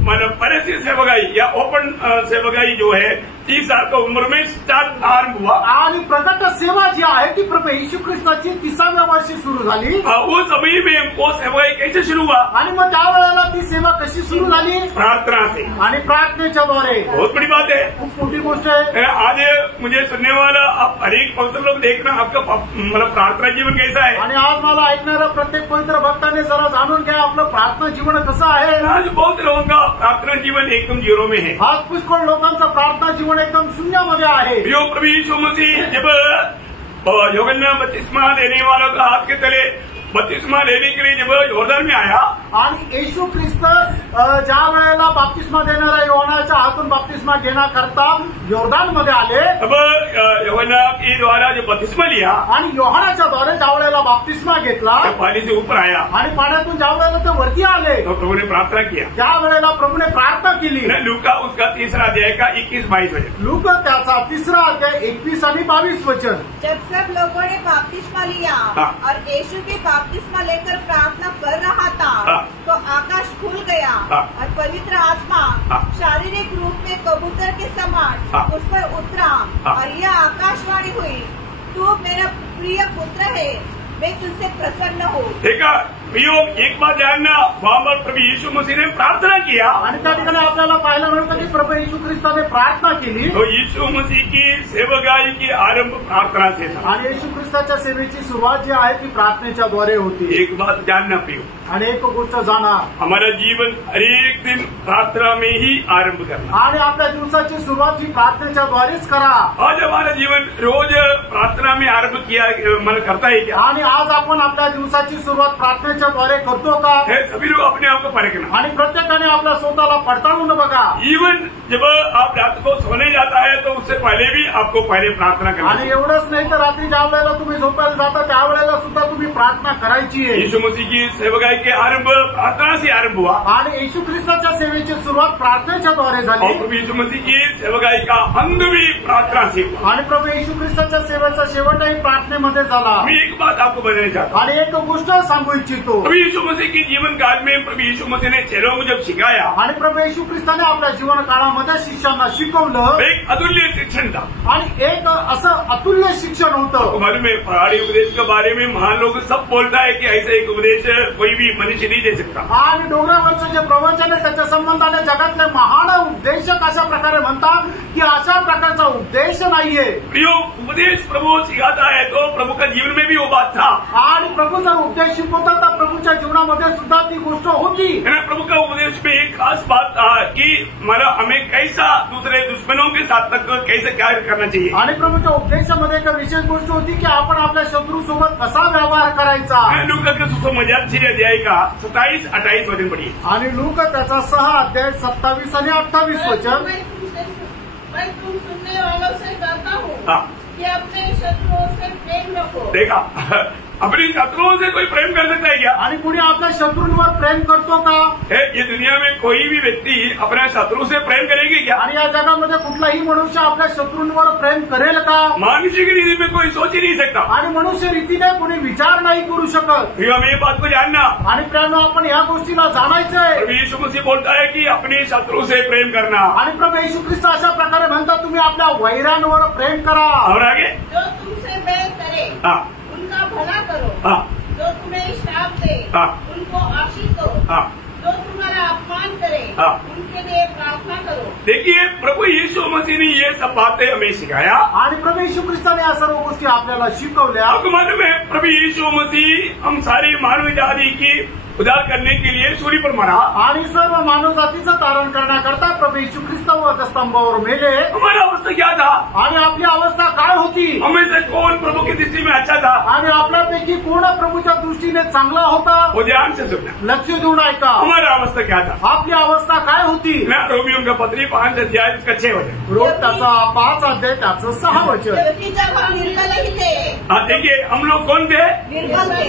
मतलब परस्ती सेवकाई या ओपन सेवकाई जो है 30 साल की उम्र में स्टार्ट आरंभ हुआ, आणि प्रकट सेवा जी आहे ती प्रभू येशू ख्रिस्ताची 30व्या वर्षी सुरू झाली। उस समय में वो सेवकाई कैसे शुरू हुआ? आणि मग त्यावेळेला ती सेवा कशी सुरू झाली? प्रार्थना से, आणि प्रार्थनेच्या द्वारे। बहुत बड़ी बात है, खूप मोठी गोष्ट आहे। आज मुझे सुनने वाला आप हरेक पवित्र लोग देखना आपका मतलब प्रार्थना जीवन कैसा है। आणि आज मला ऐकणारा प्रत्येक पवित्र भक्ताने जरा जाणून घ्या आपलं प्रार्थना जीवन कसं आहे। आज बहुत लोगों का प्रार्थना जीवन एकदम जीरो में है। आज पुष्कळ लोकांचं प्रार्थना जीवन एकदम शून्यामध्ये आहे। जो प्रभु यीशु मसीह जब यूहन्ना बपतिस्मा देने वालों का हाथ के तले बपतिस्मा लेने के लिए जब यॉर्दन में आया, आणि येशू ख्रिस्त ज्या वेळेला बाप्तिस्मा देणाऱ्या योहानाच्या हातून बाप्तिस्मा घेण्याकरता यॉर्दनमध्ये आले, तब यूहन्ना के द्वारा जो बपतिस्मा लिया आणि योहानाच्या द्वारे ज्या वेळेला बाप्तिस्मा घेतला, पानी से ऊपर आया आणि पाण्यातून ज्या वेळेला ते वरती आले, तो प्रभु ने प्रार्थना किया। त्या वेळेला प्रभूने प्रार्थना केली। लूका उसका 3रा अध्याय का 21-22 वचन, लूका त्याचा 3रा अध्याय 21 आणि 22 वचन। जब सब लोगों ने बपतिस्मा लिया और यीशु के बपतिस्मा लेकर प्रार्थना कर रहा था, तो आकाश खुल गया और पवित्र आत्मा शारीरिक रूप में कबूतर के समान उस पर उतरा, और यह आकाशवाणी हुई, तू मेरा प्रिय पुत्र है, मैं तुझसे प्रसन्न हूँ। देखा प्रियो, एक बात जानना, वहाँ पर प्रभु यीशु मसीह ने प्रार्थना किया आणि त्या ठिकाणी आपल्याला पाहायला मिळतं की प्रभू येशू ख्रिस्ताने प्रार्थना केली तो यीशु मसीह की सेवकाई की आरंभ प्रार्थना से था। आणि येशू ख्रिस्ताच्या सेवेची सुरुवात जी आहे ती प्रार्थनेच्या द्वारे होती। एक बात जानना प्रियो, आणि एक गोष्ट जाणा, हमारा जीवन हर एक दिन प्रार्थना में ही आरंभ करना। आणि आपल्या दिवसाची सुरुवात ही प्रार्थनेच्या द्वारेच करा। आज हमारा जीवन रोज प्रार्थना में आरंभ किया मन करता है क्या? आणि आज आपण आपल्या दिवसाची सुरुवात प्रार्थनेच्या द्वारे करतो का? है सभी लोग अपने आप को परखना आणि प्रत्येकाने आपल्या स्वतःला पडताळून बघा। इवन जब आप रात को सोने जाता है तो उससे पहले भी आपको पहले प्रार्थना करना आणि एवढंच नाही तर रात्री ज्या वेळेला तुम्ही झोपायला जाता त्यावेळेला सुद्धा तुम्ही प्रार्थना करायची आहे। यीशु मसीह की सेवकाई के आरंभ प्रार्थना से आरंभ हुआ आणि येशू ख्रिस्ताच्या सेवेची सुरुवात प्रार्थनेच्या द्वारे और झाली प्रभु यीशु मसीह की सेवकाई का अंत भी प्रार्थना से हुआ। आणि प्रभू येशू ख्रिस्ताच्या सेवेचा शेवटही प्रार्थनेमध्ये झाला। मैं एक बात आपको बताना चाहता हूँ, आणि एक गोष्ट सांगू इच्छितो, प्रभु यीशु मसीह के जीवन काल में प्रभु यीशु मसीह ने चेलों को जब सिखाया आणि प्रभू येशू ख्रिस्ताने आपल्या जीवन काळामध्ये शिष्यांना शिकवलं एक अतुल्य शिक्षण था। आणि एक असं अतुल्य शिक्षण आपको होतं। मालूम है पहाड़ी उपदेश के बारे में महान लोग सब बोलता है कि ऐसा एक उपदेश कोई भी मनुष्य नहीं दे सकता। आणि डोंगरावरचं जे प्रवचन आहे त्याच्या संबंधाने जगातले महान उपदेशक अशा प्रकारे म्हणतात की अशा प्रकारचा उपदेश नाहीये। प्रियो, उपदेश प्रभु सिखाता है तो प्रभु का जीवन में भी वो बात था। आणि प्रभू जर उपदेश शिकवता तर प्रभूच्या जीवनामध्ये सुद्धा ती गोष्ट होती। प्रभु का उपदेश में एक खास बात था कि हमें कैसा दूसरे दुश्मनों के साथ तक कैसे कार्य करना चाहिए। आणि प्रभूच्या उपदेशामध्ये एक विशेष गोष्ट होती की आपण आपल्या शत्रू सोबत कसा व्यवहार करायचा। लूका के सुसमाचार 6 अध्याय का 27-28 वचन पढ़िए। आणि लूक त्याचा 6 अध्याय 27 आणि 28 वचन। मैं तुम सुनने वालों से कहता हूँ हाँ। कि अपने शत्रुओं से प्रेम रखो। देखा, अपनी शत्रुओं से कोई प्रेम कर सकता है क्या? आणि कुणी आपल्या शत्रूंवर प्रेम करतो का? ये दुनिया में कोई भी व्यक्ति अपने शत्रु से प्रेम करेगी क्या? आणि या जगामध्ये कुठलाही मनुष्य आपल्या शत्रूंवर प्रेम करेल का? मानुषिक रीति में कोई सोच ही नहीं सकता। आणि मनुष्य रीतीने कुणी विचार नाही करू शकत। फिर हमें ये बात को जानना, आणि प्रेम आपण या गोष्टीला जाणायचंय। प्रभु यीशु मसीह बोलता है कि अपने शत्रु से प्रेम करना। आणि प्रभू येशू ख्रिस्त अशा प्रकारे म्हणतात तुम्ही आपल्या वैरांवर प्रेम करा। और आगे जो तुमसे बैर करे हाँ उनका भला करो, हाँ जो तुम्हें श्राप दे हाँ उनको आशीष दो, हाँ। जो तुम्हारा अपमान करे हाँ। उनके लिए प्रार्थना करो। देखिए, प्रभु यीशु मसीह ने ये सब बातें हमें सिखाया। आणि प्रभू येशू ख्रिस्ताने या सर्व गोष्टी आपल्याला शिकवल्या। आपको मालूम है प्रभु यीशु मसीह हम सारी मानव जाति की उद्धार करने के लिए सूली पर मरा। आणि सर्व मानव जातीचं तारण करण्याकरता प्रभू येशू ख्रिस्त वधस्तंभावर मेले। हमारा अवस्था क्या था? आणि आपली अवस्था काय होती? हमें से कौन प्रभु की दृष्टि में अच्छा था? आणि आपल्यापैकी कोण प्रभूच्या दृष्टीने चांगला होता? वो ध्यान से सुनना। लक्ष देऊन ऐका, हमारा अवस्था क्या था? आपली अवस्था काय होती? मैं रोमियो का पत्री 5 अध्याय उसका 6 वचन। रोज त्याचा 5 अध्याय त्याचं 6 वचन। क्योंकि जब हम निर्बल ही थे, हाँ, देखिए हम लोग कौन थे? निर्बल थे,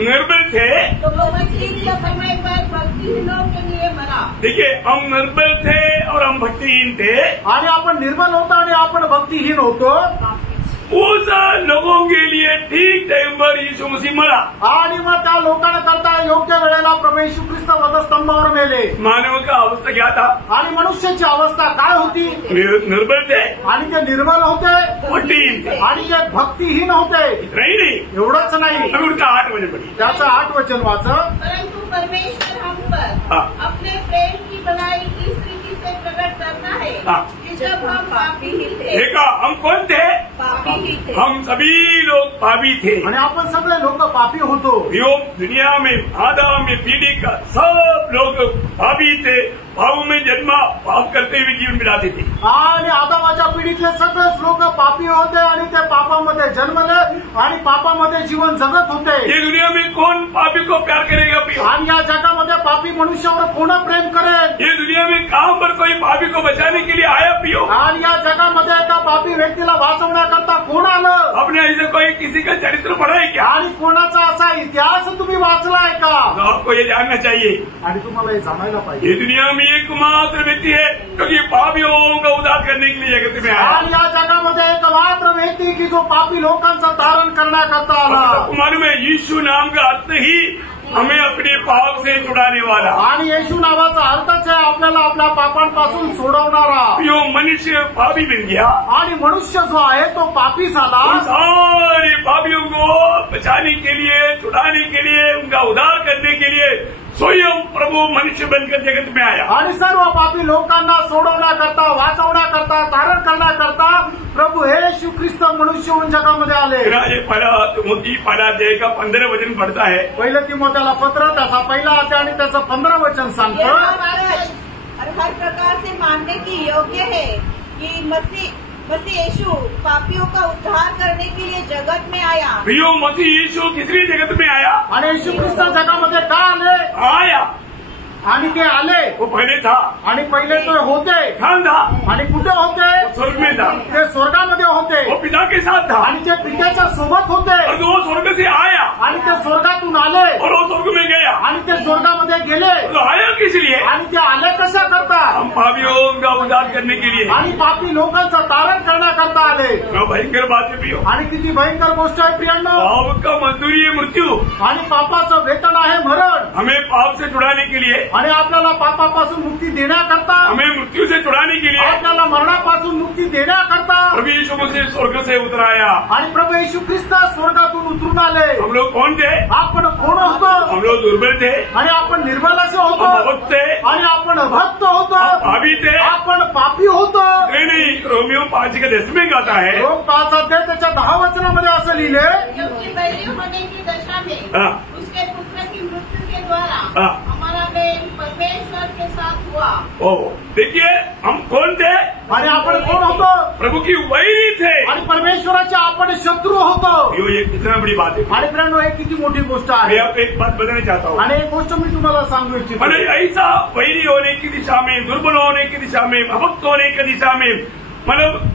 निर्बल थे। तो वो मसीह के समय पर भक्तिहीनों के लिए मरा। देखिए, हम निर्बल थे और हम भक्तिहीन थे। आणि आपण निर्बल होतो आणि आपण भक्तिहीन होतो। उस लोगों के लिए ठीक टाइम पर यीशु मसीह मरा। आणि मग त्या लोकांकरता योग्य वेळेला प्रभू येशू ख्रिस्त वधस्तंभावर मेले। मानव का अवस्था क्या था? आणि मनुष्याची अवस्था काय होती? निर्बल थे, आणि ते निर्बल होते भक्तिहीन थे। आणि ते भक्तिहीन होते। नहीं नहीं, एवढंच नाही, अभी उनका 8 वचन पढ़िए। त्याचं 8 वचन वाचा। परंतु परमेश्वर हम पर हाँ। अपने प्रेम की भलाई इस रीति से प्रकट करना है हाँ। कि जब हम पापी ही थे, देखा, हम कौन थे? पापी ही थे, हम सभी लोग पापी थे। आणि आपण सगळे लोक पापी होतो। योग दुनिया में आदम में पीढ़ी का सब लोग पापी थे। पाप में जन्मा, पाप करते हुए जीवन बिताते थे। आणि आदमाच्या पिढीतले सगळेच लोक पापी होते आणि ते पापामध्ये जन्मले आणि पापामध्ये जीवन जगत होते। ये दुनिया में कौन पापी को प्यार करेगा? आणि या जगामध्ये पापी मनुष्यावर कोण प्रेम करेल? ये दुनिया में कहाँ पर कोई पापी को बचाने के लिए आया पियो? आणि या जगामध्ये एका पापी व्यक्तीला वाचवण्याकरता कोण आलं? आपने ऐसे कोई किसी का चरित्र पढ़ा है क्या? आणि कोणाचा असा इतिहास तुम्ही वाचलाय का? तो आपको ये जानना चाहिए, आणि तुम्हाला हे जाणायला पाहिजे। ये दुनिया में एकमात्र व्यक्ति है क्योंकि पापियों का उद्धार करने के लिए जगत में आया। आणि या जगामध्ये एकमात्र व्यक्ती की जो पापी लोकांचं तारण करण्याकरता आला। आपको मालूम है, यीशु नाम का अर्थ ही हमें अपने पाप से छुड़ाने वाला। आणि येशू नावाचा अर्थच आहे आपल्याला आपल्या पापांपासून सोडवणारा। जो मनुष्य पापी बन गया आणि मनुष्य जो आहे तो पापी झाला। उन सारे पापियों को बचाने के लिए, छुड़ाने के लिए, उनका उद्धार करने के लिए स्वयं प्रभु मनुष्य बनकर जगत में आया। आणि सर्व पापी लोकांना सोडवण्याकरता, वाचवण्याकरता, तारण करण्याकरता प्रभु येशू ख्रिस्त मनुष्य होऊन जगामध्ये आले। ये पहिला अध्याय का 15 वचन पढ़ता है। पहिलं तिमोथेला पत्र त्याचा पहिला अध्याय आणि त्याचं 15 वचन सांगतं, हर प्रकार से मानने की योग्य है कि मसीह यीशु पापियों का उद्धार करने के लिए जगत में आया। प्रियो, मसीह यीशु किस लिए जगत में आया? आणि येशू ख्रिस्त जगामध्ये का आले? आया आणि ते आले। वो पहले था आणि पहिले तो होते। कहाँ था? आणि कुठे होते? स्वर्ग में था। ते स्वर्गामध्ये होते। वो पिता के साथ था आणि ते पित्याच्या सोबत होते। और वो स्वर्ग से आया आणि ते स्वर्गातून आले और वो स्वर्ग में गया। आणि ते स्वर्गामध्ये गेले। तो आया किस लिए? आणि ते आले कशा करता? हम पापियों का उद्धार करने के लिए। आणि पापी लोकांचं तारण करण्याकरता आले। भयंकर बात है प्रियो। आणि किती भयंकर गोष्ट आहे प्रियांनो। पाप का मजदूरी है मृत्यू आणि पापाचं वेतन आहे मरण। हमें पाप से छुड़ाने के लिए, आणि आपल्याला पापापासून मुक्ती देण्याकरता, हमें मृत्यू से छुड़ाने के लिए आपल्याला मरणापासून मुक्ती देण्याकरता प्रभु यीशु मसीह स्वर्ग से उतर आया। आणि प्रभू येशू ख्रिस्त स्वर्गातून उतरून आले। हम लोग कौन थे? आपण कोण होतो? हम लोग दुर्बल थे, आणि आपण निर्बल असे हम होतो, भक्त थे, आणि आपण भक्त होतो, पापी थे। आपण पापी होतो। नहीं, रोमियो 5 के 10 में कहता है, रोम 5 अध्याय त्याच्या 10 वचनामध्ये असं लिहिले, क्योंकि बलि होने की दशा में हाँ। उसके पुत्र की मृत्यु के द्वारा हाँ। हमारा प्रेम परमेश्वर के साथ हुआ। ओ देखिए, हम कौन थे? आणि आपण कोण होतो? प्रभु की वैरी थे। आणि परमेश्वराचे आपण शत्रू होतो। ये कितना बड़ी बात है। आणि प्रेरणो एक किती मोठी गोष्ट मैं आहे। आपको एक बात बताना चाहता हूँ। आणि एक गोष्ट मी तुम्हाला सांगू इच्छितो, मैंने ऐसा वैरी होने की दिशा में, दुर्बल होने की दिशा में, अभक्त होने की दिशा में, मतलब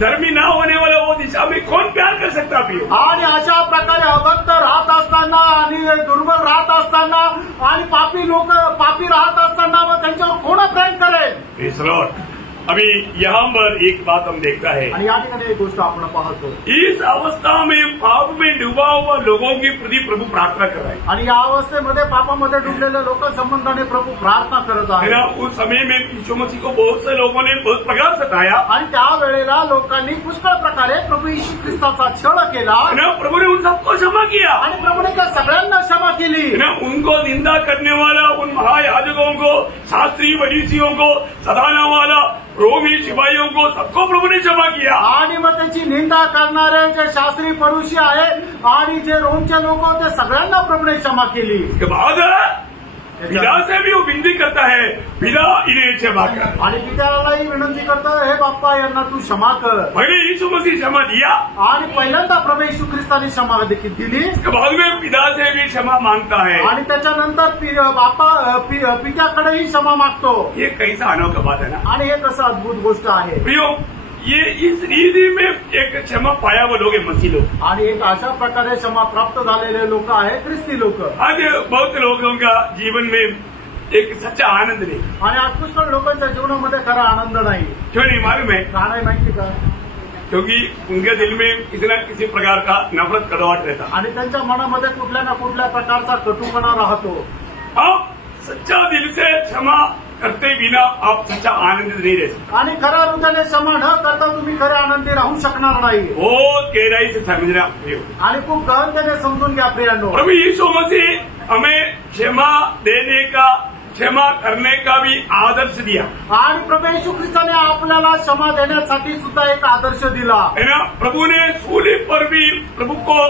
धर्मी ना होने वाला वो दिशा में कौन प्यार कर सकता पियो? आणि अशा प्रकारे अभक्त राहत असताना आणि दुर्बल राहत असताना आणि पापी लोक पापी राहत असताना व त्यांच्यावर कोण प्रेम करेल? Praise Lord. अभी यहाँ पर एक बात हम देखता है, आणि या ठिकाणी एक गोष्ट आपण पाहतो, इस अवस्था में पाप में डूबा हुआ लोगों की प्रति प्रभु प्रार्थना कर रहा है। आणि या अवस्थेमध्ये पापामध्ये डुबलेल्या लोक संबंधाने प्रभू प्रार्थना करत है आहे। ना? उस समय में यीशु मसीह को बहुत से लोगों ने बहुत प्रकार सताया, आणि त्यावेळेला लोकांनी पुष्कळ प्रकारे प्रभू येशू ख्रिस्ताचा छळ केला, है ना? प्रभु ने उन सबको क्षमा किया, आणि प्रभूने त्या सगळ्यांना क्षमा केली। है ना? उनको निंदा करने वाला उन महायाजकों को, शास्त्री फरीसियों को, सताने वाला रोमी सिपाहियों को, सबको प्रभु ने क्षमा किया। आणि मग त्याची निंदा करणारे जे शास्त्री परुषी आहे आणि जे रोमचे लोक होते सगळ्यांना प्रभूने क्षमा केली। इसके बाद पिता से भी वो विनती करता है, पिता इन्हें क्षमा कर। आणि पित्यालाही विनंती करतो, हे बाप्पा यांना तू क्षमा कर। पहले यीशु मसीह क्षमा दिया, आणि पहिल्यांदा प्रभू येशू ख्रिस्ताने क्षमा देखील दिली। इसके बाद में पिता से भी क्षमा मांगता है, आणि त्याच्यानंतर बाप्पा पित्याकडेही क्षमा मागतो। ये कैसा अनोखा बात है ना? आणि हे कसं अद्भुत गोष्ट आहे। प्रियो, ये इस रीति में एक क्षमा पाया हुआ लोग है मसीह लोग। आणि एक अशा प्रकारे क्षमा प्राप्त झालेले लोक आहे ख्रिस्ती लोक। आज बहुत लोगों का जीवन में एक सच्चा आनंद नहीं। आणि आज पुष्कळ लोकांच्या जीवनामध्ये खरा आनंद नाही। क्यों नहीं मालूम है? का नाही माहिती का? क्योंकि उनके दिल में किसी न किसी प्रकार का नफरत कड़वाहट रहता। आणि त्यांच्या मनामध्ये कुठल्या ना कुठल्या प्रकारचा कटुपणा राहतो। आप सच्चा दिल से क्षमा करते बिना आप सच्चा आनंदित नहीं रह सकते। आणि खऱ्या हृदयाने क्षमा न करता तुम्ही खरे आनंदी राहू शकणार नाही। बहुत गहराई से समझना प्रियो, आणि खूप गहनतेने समजून घ्या प्रियांनो। प्रभु यीशु मसीह हमें क्षमा देने का, क्षमा करने का भी आदर्श दिया, आणि प्रभू येशू ख्रिस्ताने आपल्याला क्षमा देण्यासाठी सुद्धा एक आदर्श दिला, है ना? प्रभु ने सूली पर भी प्रभु को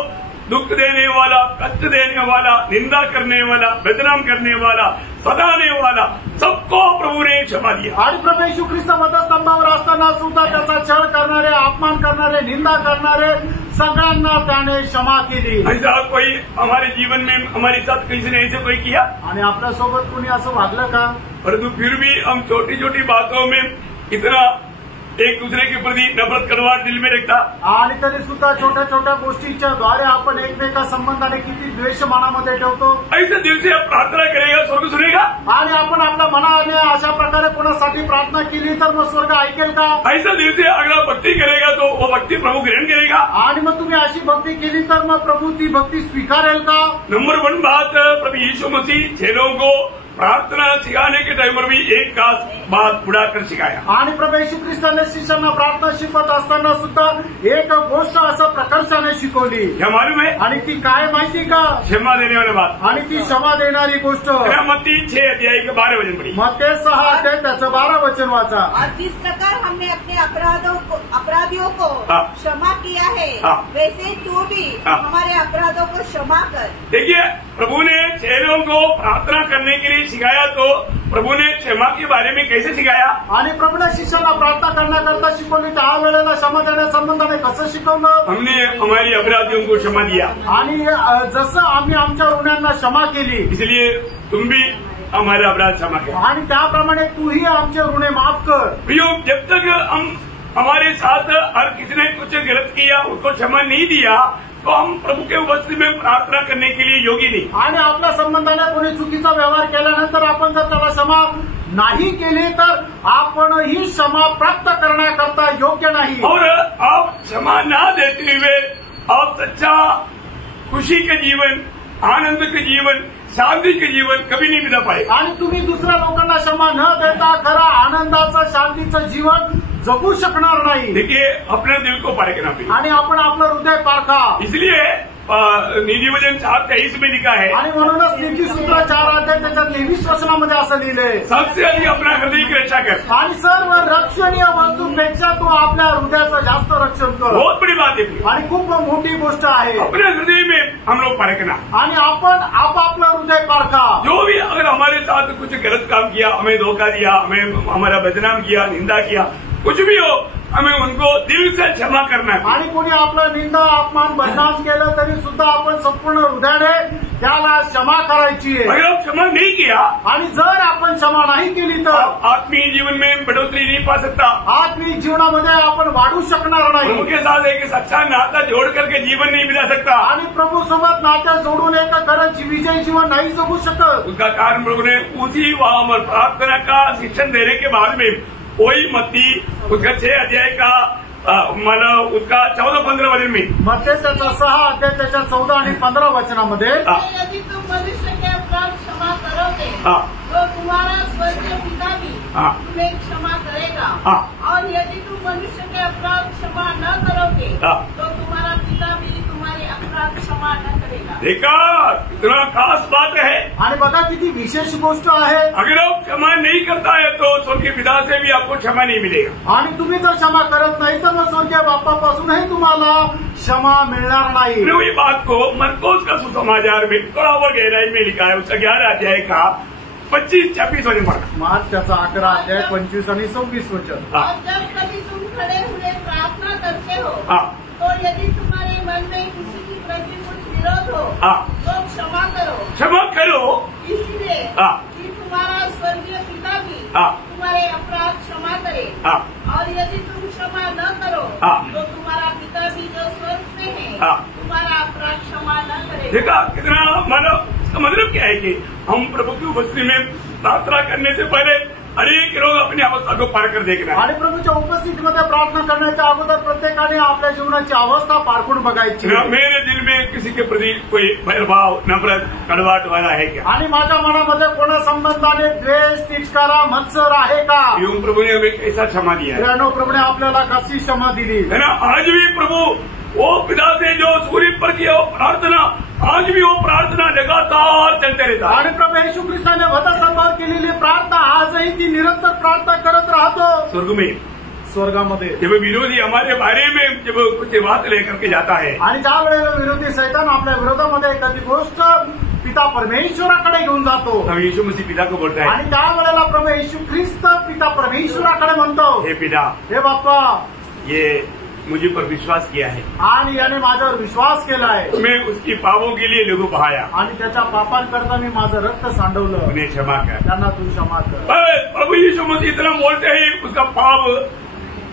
दुख देने वाला, कष्ट देने वाला, निंदा करने वाला, बदनाम करने वाला, सताने वाला, सबको प्रभु ने क्षमा दिया। आणि प्रभू येशू ख्रिस्त वधस्तंभावर असताना सुद्धा त्याचा छळ करणारे, अपमान करणारे, निंदा करणारे सगळ्यांना त्याने क्षमा केली। ऐसा कोई हमारे जीवन में हमारे साथ किसी ने ऐसे कोई किया? आणि आपल्यासोबत कोणी असं वागलं का? परंतु फिर भी हम छोटी छोटी बातों में इतना एक दूसरे के प्रति नफरत कड़वाहट दिल में रखता, आणि तरी सुद्धा छोट्या छोट्या गोष्टीच्या द्वारे आपण एकमेका संबंधाने किती द्वेष मनामध्ये ठेवतो. ऐसे दिल से आप प्रार्थना करेगा स्वर्ग सुनेगा. आणि आपण आपल्या मनाने अशा प्रकारे कोणासाठी प्रार्थना केली तर मग स्वर्ग ऐकेल का. ऐसा दिल से अगर आप भक्ति करेगा तो वो भक्ति प्रभु ग्रहण करेगा. आणि मग तुम्ही अशी भक्ती केली तर मग प्रभू ती भक्ती स्वीकारेल का. नंबर 1 बात, प्रभु यीशु मसीह चेलों को प्रार्थना सिखाने के टाइम पर भी एक खास बात उड़ाकर सिखाया. आणि प्रभू येशू ख्रिस्ताने शिष्यांना प्रार्थना शिकवत असताना सुद्धा एक गोष्ट असं प्रकर्षाने शिकवली. क्या मालूम है? आणि ती काय माहिती का. क्षमा देने वाली बात. आणि ती क्षमा देणारी गोष्ट. मत्ती 6 अध्याय के 12 वचन पढ़ी. मत्ती 6 अध्याय त्याचं 12 वचन वाचा. और जिस प्रकार हमने अपने अपराधियों को क्षमा किया है वैसे तू भी हमारे अपराधों को क्षमा कर. देखिए, प्रभु ने चेलों को प्रार्थना करने के लिए सिखाया तो प्रभु ने क्षमा के बारे में कैसे सिखाया. आणि प्रभूने शिष्याला प्रार्थना करण्याकरता शिकवली. त्या वेळेला क्षमा देण्यासंबंधाने कसं शिकवलं. हमने हमारी अपराधियों को क्षमा दिया. आणि जसं आम्ही आमच्या ऋणांना क्षमा केली इसलिए तुम भी हमारे अपराध क्षमा कर. आणि त्याप्रमाणे तूही आमचे ऋणे माफ कर. प्रियो, जब तक हम हमारे साथ हर किसी ने कुछ गलत किया उसको क्षमा नहीं दिया तो हम प्रभु के उपस्थिति में प्रार्थना करने के लिए योग्य नहीं. आणि आपल्या संबंधाने कोणी चुकीचा व्यवहार केल्यानंतर आपण जर त्याला क्षमा नाही केली तर आपण ही क्षमा प्राप्त करण्याकरता योग्य नाही. और आप क्षमा न देते हुए आप सच्चा खुशी के जीवन, आनंद के जीवन, शांति के जीवन कभी नहीं बिता पाए. आणि तुम्ही दुसऱ्या लोकांना क्षमा न देता खरा आनंदाचं शांतीचं जीवन जगू शकणार नाही. देखिए, अपने दिल को पारखना भी. आणि आपण आपलं हृदय पारखा. इसलिए नीतिवचन 4:23 में लिखा है. आणि म्हणूनच नीतिसूत्र 4 अध्याय त्याच्या 23 वचनामध्ये असं लिहिलंय. सबसे अधिक अपना हृदय की रक्षा कर. आणि सर्व रक्षणीय वस्तूंपेक्षा तो आपल्या हृदयाचं जास्त रक्षण कर. बहुत बड़ी बात है. आणि खूप मोठी गोष्ट आहे. अपने हृदय में हम लोग परखना. आणि आपण आपापलं हृदय पारखा. जो भी अगर हमारे साथ कुछ गलत काम किया, हमें धोखा दिया, हमें हमारा बदनाम किया, निंदा किया, कुछ भी हो, हमें उनको दिल से क्षमा करना है. आणि कोणी आपलं निंदा अपमान बदनाम केलं तरी सुद्धा आपण संपूर्ण हृदयाने त्याला क्षमा करायची आहे. अगर आप क्षमा नहीं किया आणि जर आपण क्षमा नाही केली तर आत्मीय जीवन में बढ़ोतरी नहीं पा सकता. आत्मीय जीवनामध्ये आपण वाढू शकणार नाही. प्रभु के साथ एक सच्चा नाता जोड़ करके जीवन नहीं बिता सकता. आणि प्रभू सोबत नात्या जोडून एक खरंच विजय जीवन नाही जगू शकत. उसका कारण प्रभु ने उसी वहां पर प्रार्थना का शिक्षण देने के बाद में वही मत्ती उसका 6 अध्याय का मतलब उसका 14-15 वचन में मत्ती त्याचा 6 अध्याय त्याच्या 14 आणि 15 वचनामध्ये यदि तुम मनुष्य के अपराध क्षमा करोगे तो तुम्हारा स्वर्गीय पिता भी तुम्हें क्षमा करेगा. और यदि तुम मनुष्य के अपराध क्षमा न करोगे तो तुम्हारा पिता भी तुम्हारे अपराध क्षमा न करेगा. देखा, इतना खास बात है. आणि बघा किती विशेष गोष्ट आहे. अगर आप क्षमा नहीं करता है तो स्वर्गीय पिता से भी आपको क्षमा नहीं मिलेगा. आणि तुम्ही जर क्षमा करत नाही तर मग स्वर्गीय बाप्पापासूनही तुम्हाला क्षमा मिळणार नाही. वही बात को मरकोस का सुसमाचार में थोड़ा और गहराई में लिखा है. उसका 11 अध्याय का 25-26 वचन पढ़ा. मार्क त्याचा 11 अध्याय 25 आणि 26 वचन. और जब कभी तुम खड़े हुए प्रार्थना करते हो तो यदि तुम्हारे मन में किसी की प्रति कुछ विरोध हो तो क्षमा करो. इसलिए कि तुम्हारा स्वर्गीय पिता भी तुम्हारे अपराध क्षमा करे. और यदि तुम क्षमा न करो तो तुम्हारा पिता भी जो स्वर्ग में है तुम्हारा अपराध क्षमा न करे. देखा कितना मतलब क्या है कि हम प्रभु की उपस्थिति में प्रार्थना करने से पहले अनेक लोग अपनी अवस्था को पार कर देखना. आणि प्रभूच्या उपस्थितीमध्ये प्रार्थना करण्याच्या अगोदर प्रत्येकाने आपल्या जीवनाची अवस्था पारखून बघायची. मेरे दिल में किसी के प्रति कोई भैरभाव, नफरत, कड़वाहट वाला है क्या. आणि माझ्या मनामध्ये कोणा संबंधाने द्वेष, तिरस्कार, मत्सर आहे का. यूं प्रभु ने हमें कैसा क्षमा दिया है. प्रभूने आपल्याला कशी क्षमा दिली है ना. आज भी प्रभु वो पिता से जो सूर्य पर किया प्रार्थना, आज भी वो प्रार्थना लगातार चलते रहता. आणि प्रभू येशू ख्रिस्ताने वधस्तंभावर केलेली प्रार्थना आजही ती निरंतर प्रार्थना करत राहतो. स्वर्गामध्ये जब विरोधी हमारे बारे में जब कुछ बात लेकर के जाता है आणि ज्या वेळेला विरोधी सैतान आपल्या विरोधामध्ये एखादी गोष्ट पिता परमेश्वराकडे घेऊन जातो. यीशु मसीह पिता को बोलता है. आणि त्यावेळेला प्रभू येशू ख्रिस्त पिता परमेश्वराकडे म्हणतो, हे पिता, हे बाप्पा, ये मुझे पर विश्वास किया है आणि याने माझ्यावर विश्वास केला आहे. मैं उसकी पापों के लिए लहू बहाया आणि त्याच्या पापांकरता मी माझं रक्त सांडवलं. उन्हें क्षमा कर. त्यांना तू क्षमा कर. प्रभु यीशु मसीह इतना बोलते ही उसका पाप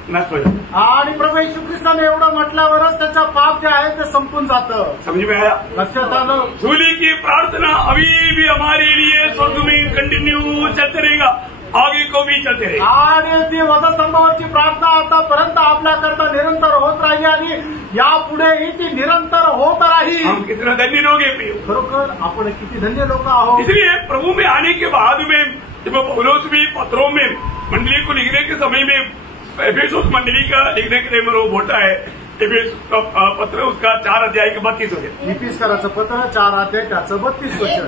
नष्ट हो जाता। आणि प्रभू येशू ख्रिस्ताने एवढं म्हटल्यावरच त्याचं पाप जे आहे ते संपून जातं। समझ में आया? लक्षात आलं? सूली की प्रार्थना अभी भी हमारे लिए स्वर्ग में कंटिन्यू चलते रहेगा, आगे को भी चलते रहेगा। आणि ती वधस्तंभावरची प्रार्थना आतापर्यंत आपल्याकरता निरंतर होत राहिली आणि यापुढेही ती निरंतर होत राहील। हम कितना धन्य लोग हैं। खरोखर आपण किती धन्य लोक आहोत। इसलिए प्रभु में आने के बाद में जब पौलुस भी पत्रों में मंडली को लिखने के समय में एफेसुस मंडली का लिखने के लिए वो बोलता है, एफेसुस का पत्र उसका 4 अध्याय के 32 वचन। इफिसकराचं पत्र 4 अध्याय त्याचं 32 वचन।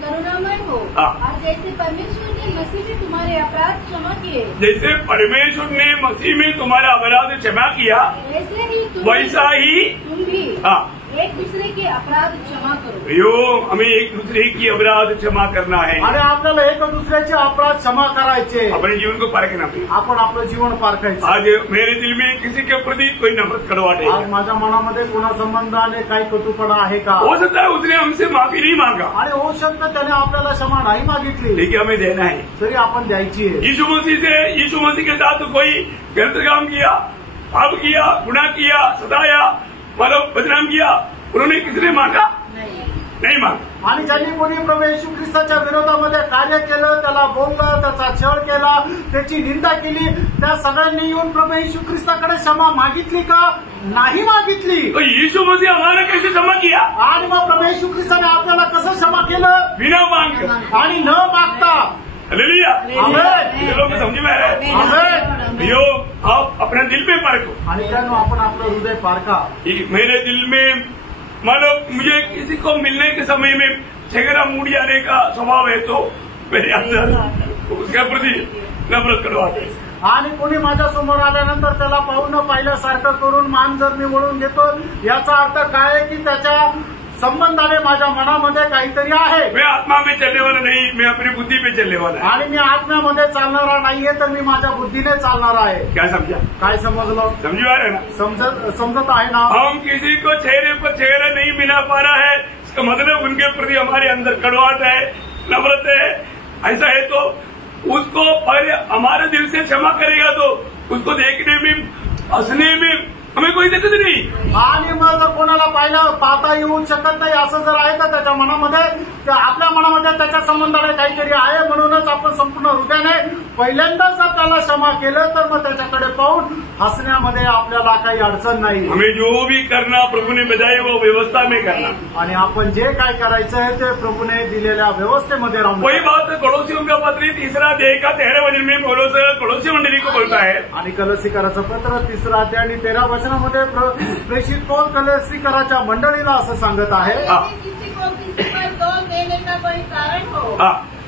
करुणामय हो, और जैसे परमेश्वर ने मसीह में तुम्हारे अपराध क्षमा किए, जैसे परमेश्वर ने मसीह में तुम्हारा अपराध क्षमा किया, वैसा ही तुम भी एक दूसरे के अपराध क्षमा करो। यो हमें एक दूसरे की अपराध क्षमा करना है आणि आपल्याला एक दुसऱ्याचे अपराध क्षमा करायचे, अपने जीवन को पारखना भी। आपण आपलं जीवन पारखायचं। आज मेरे दिल में किसी के प्रति कोई नफरत कड़वाहट है, आज माझ्या मनामध्ये कोणा संबंधाने काही कटुपणा आहे का? हो सकता है उसने हमसे माफी नहीं मांगा, आणि होऊ शकतं त्याने आपल्याला क्षमा नाही मागितली, लेकिन हमें देना है, तरी आपण द्यायची आहे। यीशु मसीह के साथ कोई गलत काम किया, पाप किया, गुनाह किया, सताया, मतलब बदनाम किया, उन्होंने किसने मांगा? नहीं मांगा। आणि ज्यांनी कोणी प्रभू येशू ख्रिस्ताच्या विरोधामध्ये कार्य केलं, त्याला बोललं, त्याचा छळ केला, त्याची निंदा केली, त्या सगळ्यांनी येऊन प्रभू येशू ख्रिस्ताकडे क्षमा मागितली का? नाही मागितली। तो यीशु मसीह हमारा कैसे क्षमा किया? आणि मग प्रभू येशू ख्रिस्ताने आपल्याला कसं क्षमा केलं? बिना मांग आणि न मागता। हालेलुया, आमेन। चलो मैं समझ में आ रहा है। आमेन। यो आप अपने दिल में पारखो, आणि त्यानं आपण आपलं हृदय पारखा। मेरे दिल में मतलब मुझे किसी को मिलने के समय में झगड़ा मूड जाने का स्वभाव है, तो मेरे अंदर उसके प्रति नफरत करवाते। आणि कोणी माझ्या समोर आल्यानंतर त्याला पाहून पाहिल्यासारखं करून मान जर मी वळून घेतो, याचा अर्थ काय आहे की त्याच्या संबंधाने माझ्या मनामध्ये काहीतरी आहे। मैं आत्मा में चलने वाला नहीं, मैं अपनी बुद्धि पे चलने वाला है। आणि मी आत्म्यामध्ये चालणारा नाहीये, तर मी माझ्या बुद्धीने चालणार आहे। क्या समझा? काय समजलं? समझ आ रहा है ना? समजत आहे ना? हम किसी को चेहरे पर चेहरा नहीं मिला पा रहा है, इसका मतलब उनके प्रति हमारे अंदर कड़वाहट है, नफरत है। ऐसा है तो उसको हमारे दिल से क्षमा करेगा तो उसको देखने में, हंसने में हमें कोई दिक्कत नहीं। आणि मग जर कोणाला पाहता येऊ शकत नाही असं जर आहे तर त्याच्या मनामध्ये, आपल्या मनामध्ये त्याच्या संबंधाने काहीतरी आहे, म्हणूनच आपण संपूर्ण हृदयाने पहिल्यांदा जर त्याला क्षमा केलं तर मग त्याच्याकडे पाहून हसण्यामध्ये आपल्याला काही अडचण नाही। हमें जो भी करना प्रभु ने बताया वो व्यवस्था में करना, आणि आपण जे काय करायचं आहे ते प्रभूने दिलेल्या व्यवस्थेमध्ये राहून। वही बात कलोसियों का पत्र 3 अध्याय का 13 वचन में पौलुस कलोसी मंडली को बोलता है। आणि कलोसीकराचं पत्र 3 अध्याय आणि 13 वचनामध्ये प्रेषित पौल कलोसीकराच्या मंडळीला असं सांगत आहे, किसी को किसी पर दोष देने का कोई कारण हो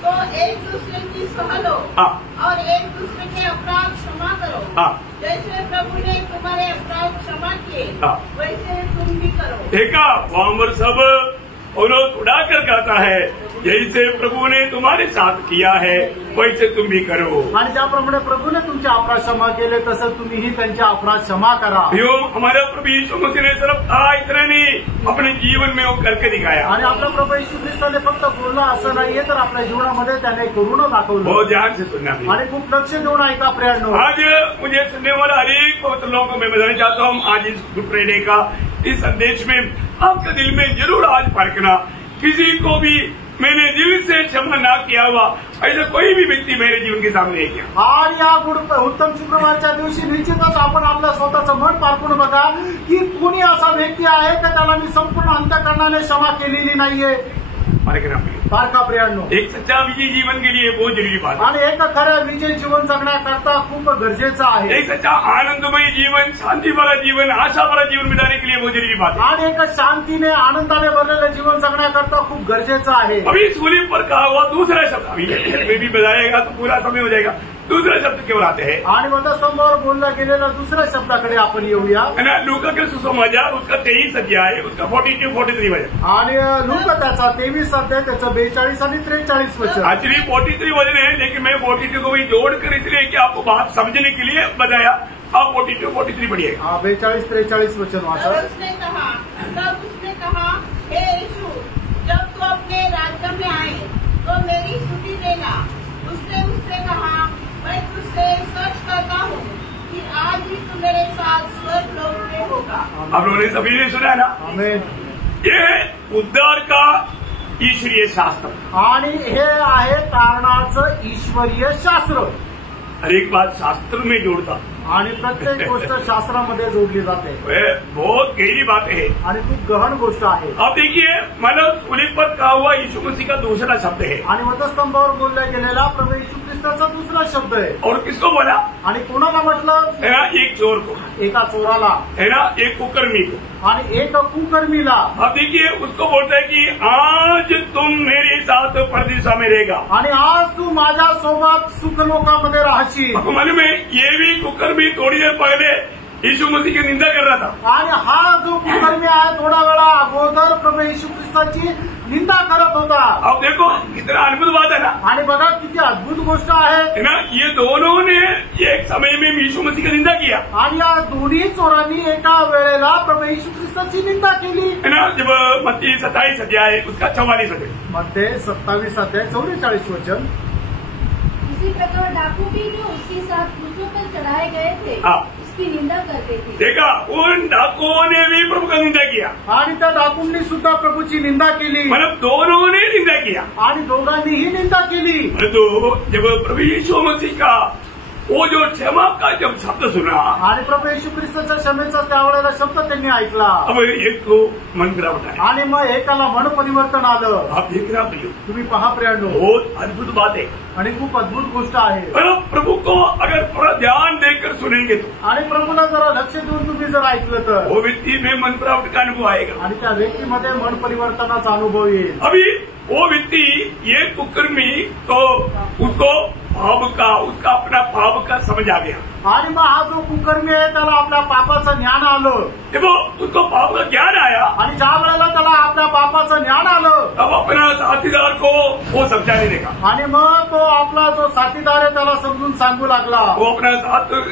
तो एक दूसरे की सह लो और एक दूसरे के अपराध क्षमा करो। जैसे प्रभु ने तुम्हारे अपराध क्षमा किए, वैसे तुम भी करो। देखा, वहां पर सब पौलुस उड़ाकर कहता है, जैसे प्रभु ने तुम्हारे साथ किया है वैसे तुम भी करो। आणि ज्याप्रमाणे प्रभूने तुमचे अपराध क्षमा केले तसं तुम्हीही त्यांचे अपराध क्षमा करा। हमारा प्रभु यीशु मसीह ने सिर्फ कहा इतना नहीं, अपने जीवन में वो करके दिखाया। आणि आपला प्रभू येशू ख्रिस्ताने फक्त बोलला असं नाहीये, तर आपल्या जीवनामध्ये त्याने करून दाखवलं। बहुत ध्यान से सुनना आणि खूप लक्ष देऊन ऐका प्रियांनो। आज मुझे सुनने वाला हर एक पवित्र लोगों को मैं बताना चाहता हूँ, आज इस गुड फ्राइडे का इस संदेश में आपके दिल में जरूर आज परखना, किसी को भी मैंने दिल से क्षमा ना किया हुआ ऐसा कोई भी व्यक्ति मेरे जीवन के सामने नहीं किया। आणि या उत्तम शुक्रवारच्या दिवशी निश्चितच आपण आपलं स्वतःचं मन पारखून बघा की कोणी असा व्यक्ती आहे का त्याला मी संपूर्ण अंतःकरणाने क्षमा केलेली नाहीये। पारखा प्रियांनो, एक सच्चा विजयी जीवन के लिए बहुत जरूरी बात है। आणि एक खरं विजयी जीवन जगण्याकरता खूप गरजेचं आहे। एक सच्चा आनंदमय जीवन, शांति वाला जीवन, आशा वाला जीवन बिताने के लिए बहुत जरूरी बात है। आणि एक शांतीने आनंदाने भरलेलं जीवन जगण्याकरता खूप गरजेचं आहे। अभी सूली पर कहा हुआ दूसरा शब्द अभी भी बताएगा तो पूरा समय हो जाएगा। दूसरा शब्द केवळ आते हैं आणि वधस्तंभावर बोलला गेलेला दुसऱ्या शब्दाकडे आपण येऊया। लूका के सुसमाचार उसका 23 अध्याय, उसका 42-43 वचन। आणि लूका त्याचा 23 अध्याय, त्याचं 42 आणि 43 वचन। एक्चुअली 43 वचन है, लेकिन मैं 42 को भी जोड़कर इसलिए कि आपको बात समझने के लिए बताया। आप 42-43 पढ़िएगा। 42-43 वचन वाचा। तब उसने कहा, हे यीशु, जब तू अपने राज्य में आए तो मेरी स्तुति देना। उसने उससे कहा, मैं तुझसे सच कहता हूँ आप लोगों ने सभी ने सुना ना, ये उद्धार का ईश्वरीय शास्त्र आणि हे आहे कारणाचं ईश्वरीय शास्त्र. हर एक बात शास्त्र में जोड़ता आणि प्रत्येक गोष्ट शास्त्रामध्ये जोडली जाते. बहुत गहरी बात है आणि खूप गहन गोष्ट आहे. अब देखिए मतलब सूली पर कहा हुआ यीशु मसीह का दूसरा शब्द है आणि वधस्तंभावर बोलला गेलेला प्रभू येशू ख्रिस्ताचा दुसरा शब्द आहे. और किसको बोला? आणि कोणाला म्हटलं? है ना, एक चोर को, एका चोराला, है ना, एक कुकर्मी को, आणि एक कुकर्मीला. अब देखिए उसको बोलता है कि आज तुम मेरे साथ परदेशा में रहेगा, आणि आज तू माझ्या सोबत सुखलोकामध्ये राहशील. आपको मालूम है ये भी कुकर्मी थोड़ी देर पहले यीशु मसीह की निंदा कर रहा था. आणि हा जो कुकर्मी आहे थोडा वेळा अगोदर प्रभू येशू ख्रिस्ताची निंदा करत होता. अब देखो कितना अद्भुत बात है ना. आणि बघा किती अद्भुत गोष्ट आहे ना, ये दोनों ने एक समय में यीशु मसीह की निंदा किया. आणि या दोन्ही चोरांनी एका वेळेला प्रभू येशू ख्रिस्ताची निंदा केली. है ना, जब मत्ती 27 अध्याय उसका 44 अध्याय, मध्ये 27 अध्याय 44 वचन. इसी प्रकार डाकू भी जो उसके साथ क्रूसों पर चढ़ाए गए थे उसकी निंदा करते थे. देखा, उन डाकुओं ने भी प्रभु का निंदा किया आणि त्या डाकूंनी सुद्धा प्रभूची निंदा केली. मतलब दोनों ने निंदा किया आणि दोघांनीही निंदा केली. तो जब प्रभु यीशु मसीह का वो जो क्षमा का जब शब्द सुना, आणि प्रभू येशू ख्रिस्ताच्या क्षमेचा त्यावेळेला शब्द त्यांनी ऐकला. अब एक को मन गिरावट है आणि मग एकाला मन परिवर्तन आलं. आप देख रहे प्रियो, तुम्ही पहा प्रियांनो, बहुत अद्भुत बात है. आणि खूप अद्भुत गोष्ट आहे. प्रभु को अगर थोड़ा ध्यान देकर सुनेंगे तो, आणि प्रभूला जरा लक्ष देऊन तुम्ही जर ऐकलं तर वो व्यक्ति में मन गिरावट का अनुभव आएगा. आणि त्या व्यक्तीमध्ये मन परिवर्तनाचा अनुभव येईल. अभी वो व्यक्ति ये कुकर्मी तो उसको पाप का, उसका अपना पाप का समझ आ गया. आणि मग हा जो कुकर्मी आहे त्याला आपल्या पापाचं ज्ञान आलं. देखो उसको पाप का ज्ञान आया आणि ज्या वेळेला त्याला आपल्या पापाचं ज्ञान आलं तब अपना साथीदार को वो समझाने देगा. आणि मग तो आपला जो साथीदार आहे त्याला समजून सांगू लागला. वो अपना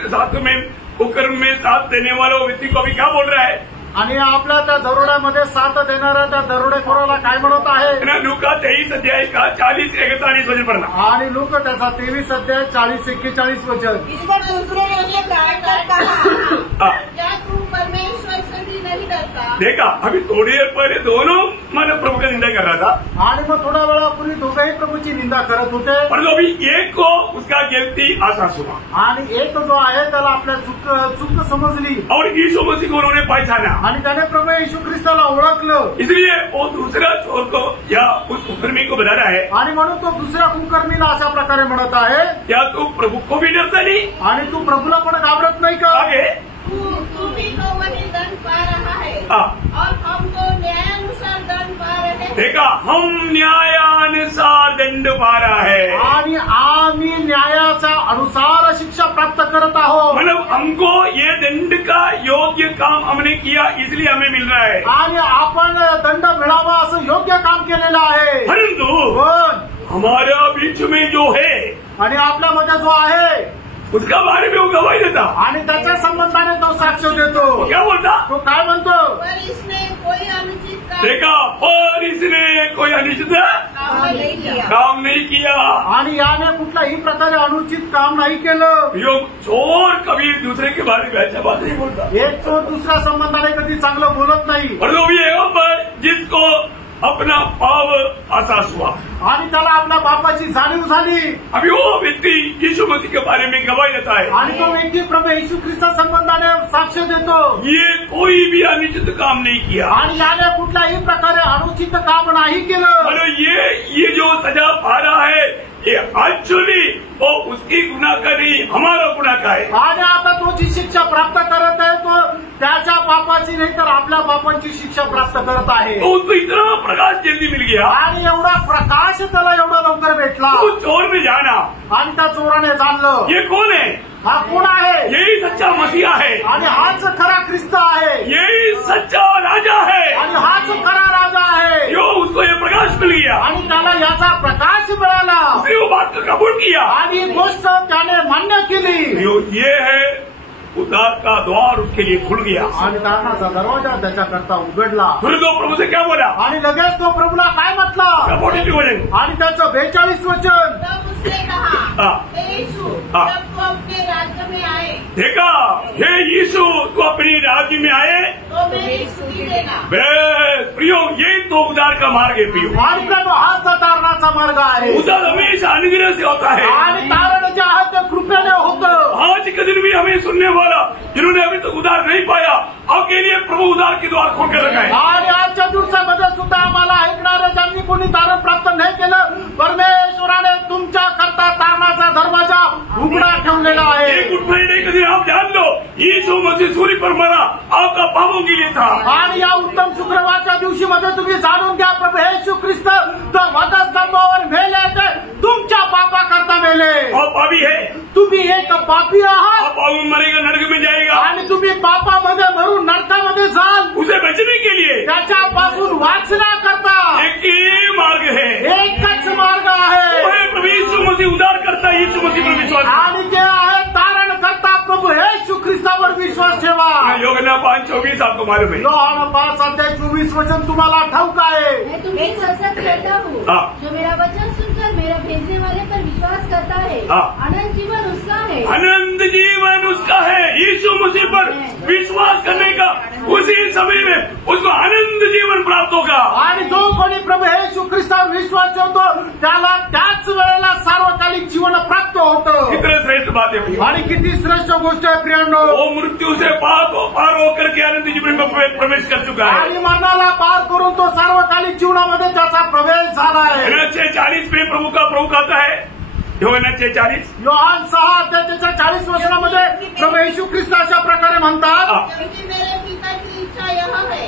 साथ में कुकर्म में साथ देने वाला व्यक्ति को अभी क्या बोल रहा है? आणि आपल्या त्या दरोड्यामध्ये साथ देणाऱ्या त्या दरोडेखोराला काय म्हणत आहे? लूका 23 अध्याय का 40-41 वचन पढ़ना. आणि लोक त्याचा 23 अध्याय 40-41 वचन. इस पर दूसरे ने उसे डांटकर कहा, क्या तू परमेश्वर से भी नहीं डरता? देखा, अभी थोड़ी देर पहले दोनों मानव प्रभु का निंदा कर रहा था. आणि मग थोड्या वेळापूर्वी दोघंही प्रभूची निंदा करत होते. परंतु अभी एक को उसका गलती आसास हुआ आणि एक जो आहे त्याला आपल्या चूक समजली. और यीशु मसीह को उन्होंने पहचाना. आणि त्याने प्रभू येशू ख्रिस्ताला ओळखलं. इसलिए वो दूसरा चोर को या उस कुकर्मी को बता रहा है, आणि म्हणून तो दुसऱ्या कुकर्मीला अशा प्रकारे म्हणत आहे, क्या तू प्रभु को भी डरता नहीं? आणि तू प्रभूला पण घाबरत नाही का? आगे तू भी तो वही दंड पा रहा है और हम तो न्यायानुसार दंड पा रहे हैं. देखा, हम न्यायानुसार दंड पा रहा है. आणि आम्ही न्यायाच्या अनुसार शिक्षा प्राप्त करत आहोत. मतलब हमको ये दंड का योग्य काम हमने किया इसलिए हमें मिल रहा है. आणि आपण दंड मिळावा असं योग्य काम केलेलं आहे. परंतु पण हमारा बीच में जो है आणि आपल्यामध्ये जो आहे उसका बारे में वो गवाही देता. आणि त्याच्या संबंधाने तो साक्ष देतो. वो क्या बोलता? तो काय म्हणतो? पर इसने कोई अनुचित काम देखा, पर इसने कोई अनुचित नहीं किया. काम नहीं किया. आणि याने कुठल्याही प्रकारे अनुचित काम नाही केलं. यो चोर कभी दूसरे के बारे में अच्छा बात नहीं बोलता. एक चोर दुसऱ्या संबंधाने कधी चांगलं बोलत नाही. और वो भी है पर जिसको अपना पाप आसास हुआ आणि त्याला आपल्या पापाची जाणीव झाली. अभी वो व्यक्ति यीशु मसीह के बारे में गवाही देता है. आणि तो व्यक्ती प्रभू येशू ख्रिस्ता संबंधाने साक्ष देतो. ये कोई भी अनुचित काम नहीं किया. आणि याने कुठल्याही प्रकारे अनुचित काम नाही केलं. और ये जो सजा पा रहा है ये एक्चुअली वो उसकी गुनाह का नहीं, हमारा गुनाह का है. आणि आता तो जी शिक्षा प्राप्त करत आहे तो त्याच्या पापाची नाही तर आपल्या पापांची शिक्षा प्राप्त करत आहे. तो उसको इतना प्रकाश जल्दी मिल गया. आणि एवढा प्रकाश त्याला एवढा लवकर भेटला. उस चोर ने जाना आणि त्या चोराने जाणलं ये कौन है? हा कोण आहे? यही सच्चा मसीहा है. आणि हाच खरा ख्रिस्त आहे. यही सच्चा राजा है. आणि हाच खरा राजा आहे. यो उसको ये प्रकाश मिल गया. आणि त्याला याचा प्रकाश मिळाला. उसने वो बात को कबूल किया. आणि ही गोष्ट त्याने मान्य केली. यो ये है उद्धार का द्वार उसके लिए खुल गया. आणि तारणाचा दरवाजा त्याच्याकरता उघडला. फिर तो प्रभु से क्या बोला? आणि लगेच तो प्रभूला काय म्हटला? 42 वचन. आणि त्याचं 42 वचन. तब उसने कहा, हे यीशु, जब तू अपने राज्य में आए देखा, हे यीशु तू अपनी राज्य में आए तो देना। प्रियो, यही तो उद्धार का मार्ग है प्रियो। आणि मित्रांनो, हाच तारणाचा मार्ग आहे। उद्धार हमेशा अनुग्रह से होता है आणि तारण जे आहे ते कृपेने होतं। आज के दिन भी हमें सुनने वाला जिन्होंने अभी तक उद्धार नहीं पाया, आपके लिए प्रभु उद्धार के द्वार खोल कर रखा है। आणि आजच्या दिवसामध्ये सुद्धा आम्हाला ऐकणारे ज्यांनी कोणी तारण प्राप्त नाही केलं, परमेश्वराने तुमच्या करता तारणाचा दरवाजा उघडा ठेवलेला आहे। एक गुड फ्राइडे के दिन आप जान लो, यीशु मसीह सूली पर मरा आपका पापों के लिए था। आणि या उत्तम शुक्रवारच्या दिवशी मध्ये तुम्ही जाणून घ्या, प्रभू येशू ख्रिस्त वधस्तंभावर मेले ते तुमच्या पापा करता मेले। और पापी है, तुम्ही एक पापी आहात आप पाप में मरेगा, नरक में जाएगा। आणि तुम्ही पापामध्ये मरून नरकामध्ये जाल। उसे बचने के लिए त्याच्यापासून वाचण्याकरता एक ही मार्ग है, एकच मार्ग आहे। वो है प्रभु यीशु मसीह उद्धार करता है, यीशु मसीह पर विश्वास। आणि ते आहे तारण करता प्रभु येशू ख्रिस्तावर विश्वास ठेवा। योगना 5:24 आपको मालूम है। योहान 5:24 वचन तुम्हाला ठाऊक आहे। मैं तुम्हें सच कहता हूँ, जो मेरा वचन सुनकर मेरा भेजने वाले पर विश्वास करता है, अनंत जीवन उसका है। अनंत जीवन उसका है। यीशु मसीह पर विश्वास करने का उसी समय में उसको अनंत जीवन प्राप्त होगा। आणि जो कोणी प्रभू येशू ख्रिस्तावर विश्वास ठेवतो त्याला त्याच वेळेला सार्वकालिक जीवन प्राप्त होतं। कितने श्रेष्ठ बात है। आणि किती श्रेष्ठ गोष्ट आहे प्रियांनो। वो मृत्यू से पार होकर के अनंत जीवन में प्रवेश कर चुका है। आणि मरणाला पार करून तो सार्वकालिक जीवनामध्ये त्याचा प्रवेश झाला आहे। 6:40 में प्रभु कहता है, योहान 6:40, योहान 6:40 वचनामध्ये प्रभू येशू ख्रिस्त अशा प्रकारे म्हणतात, क्योंकि मेरे पिता की इच्छा यह है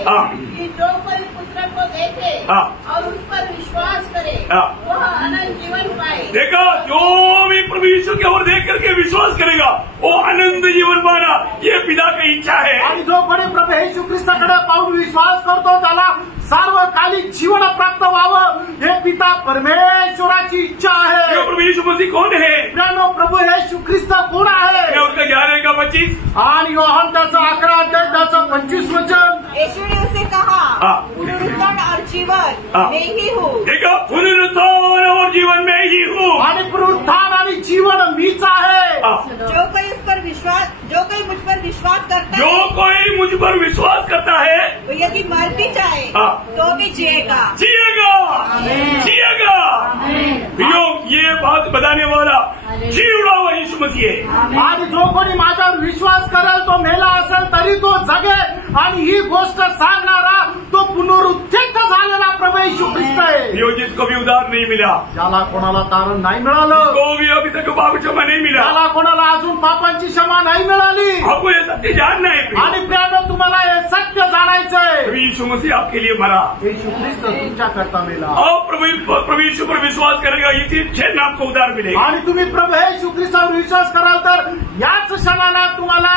कि जो कोई पुत्र को देखे और उस पर विश्वास करे वह अनंत जीवन पाए। देखा, जो भी प्रभु यीशु की ओर देख करके विश्वास करेगा वो अनंत जीवन पाना, ये पिता की इच्छा है। आणि जो कोणी प्रभू येशू ख्रिस्ताकडे पाहून विश्वास करतो त्याला सार्वकालिक जीवन प्राप्त व्हावं, हे पिता परमेश्वराची इच्छा आहे। प्रभु यीशु मसीह कौन है? प्रभू येशू ख्रिस्त कोण आहे? उसका 11:25 आणि योहान त्याचं 11:25 वचन। यीशु ने उसे कहा, पुनरुत्थान और जीवन मैं ही हूँ। देखो, पुनरुत्थान और जीवन में ही हूँ। आणि पुनरुत्थान आणि जीवन मीच आहे। जो कोई मुझ पर विश्वास करता है, जो कोई मुझ पर विश्वास करता है, वो यदि मर भी जाए तो भी जिएगा। ये बात बताने वाला जीवड़ा हुआ यीशु मसीह है। आणि जो कोणी माझ्यावर विश्वास करेल तो मेला असेल तरी तो जगेल, आणि ही गोष्ट सांगणारा तो पुनरुत्थित झालेला प्रभू येशू ख्रिस्त आहे। जिसको भी उद्धार नहीं मिला, ज्याला कोणाला तारण नाही मिळालं, जिसको भी अभी तक पाप क्षमा नहीं मिला, ज्याला कोणाला अजून पापांची क्षमा नाही मिळाली, आपको ये सत्य जानना है। आणि प्रियांनो, तुम्हाला हे सत्य जाणायचंय। यीशु मसीह आपके लिए मरा, येशू ख्रिस्त तुमच्या करता मेला। और प्रभु यीशु पर विश्वास करेगा, इसी क्षण आपको उद्धार मिलेगा। आणि तुम्ही प्रभू येशू ख्रिस्तावर विश्वास कराल तर याच क्षणाला तुम्हाला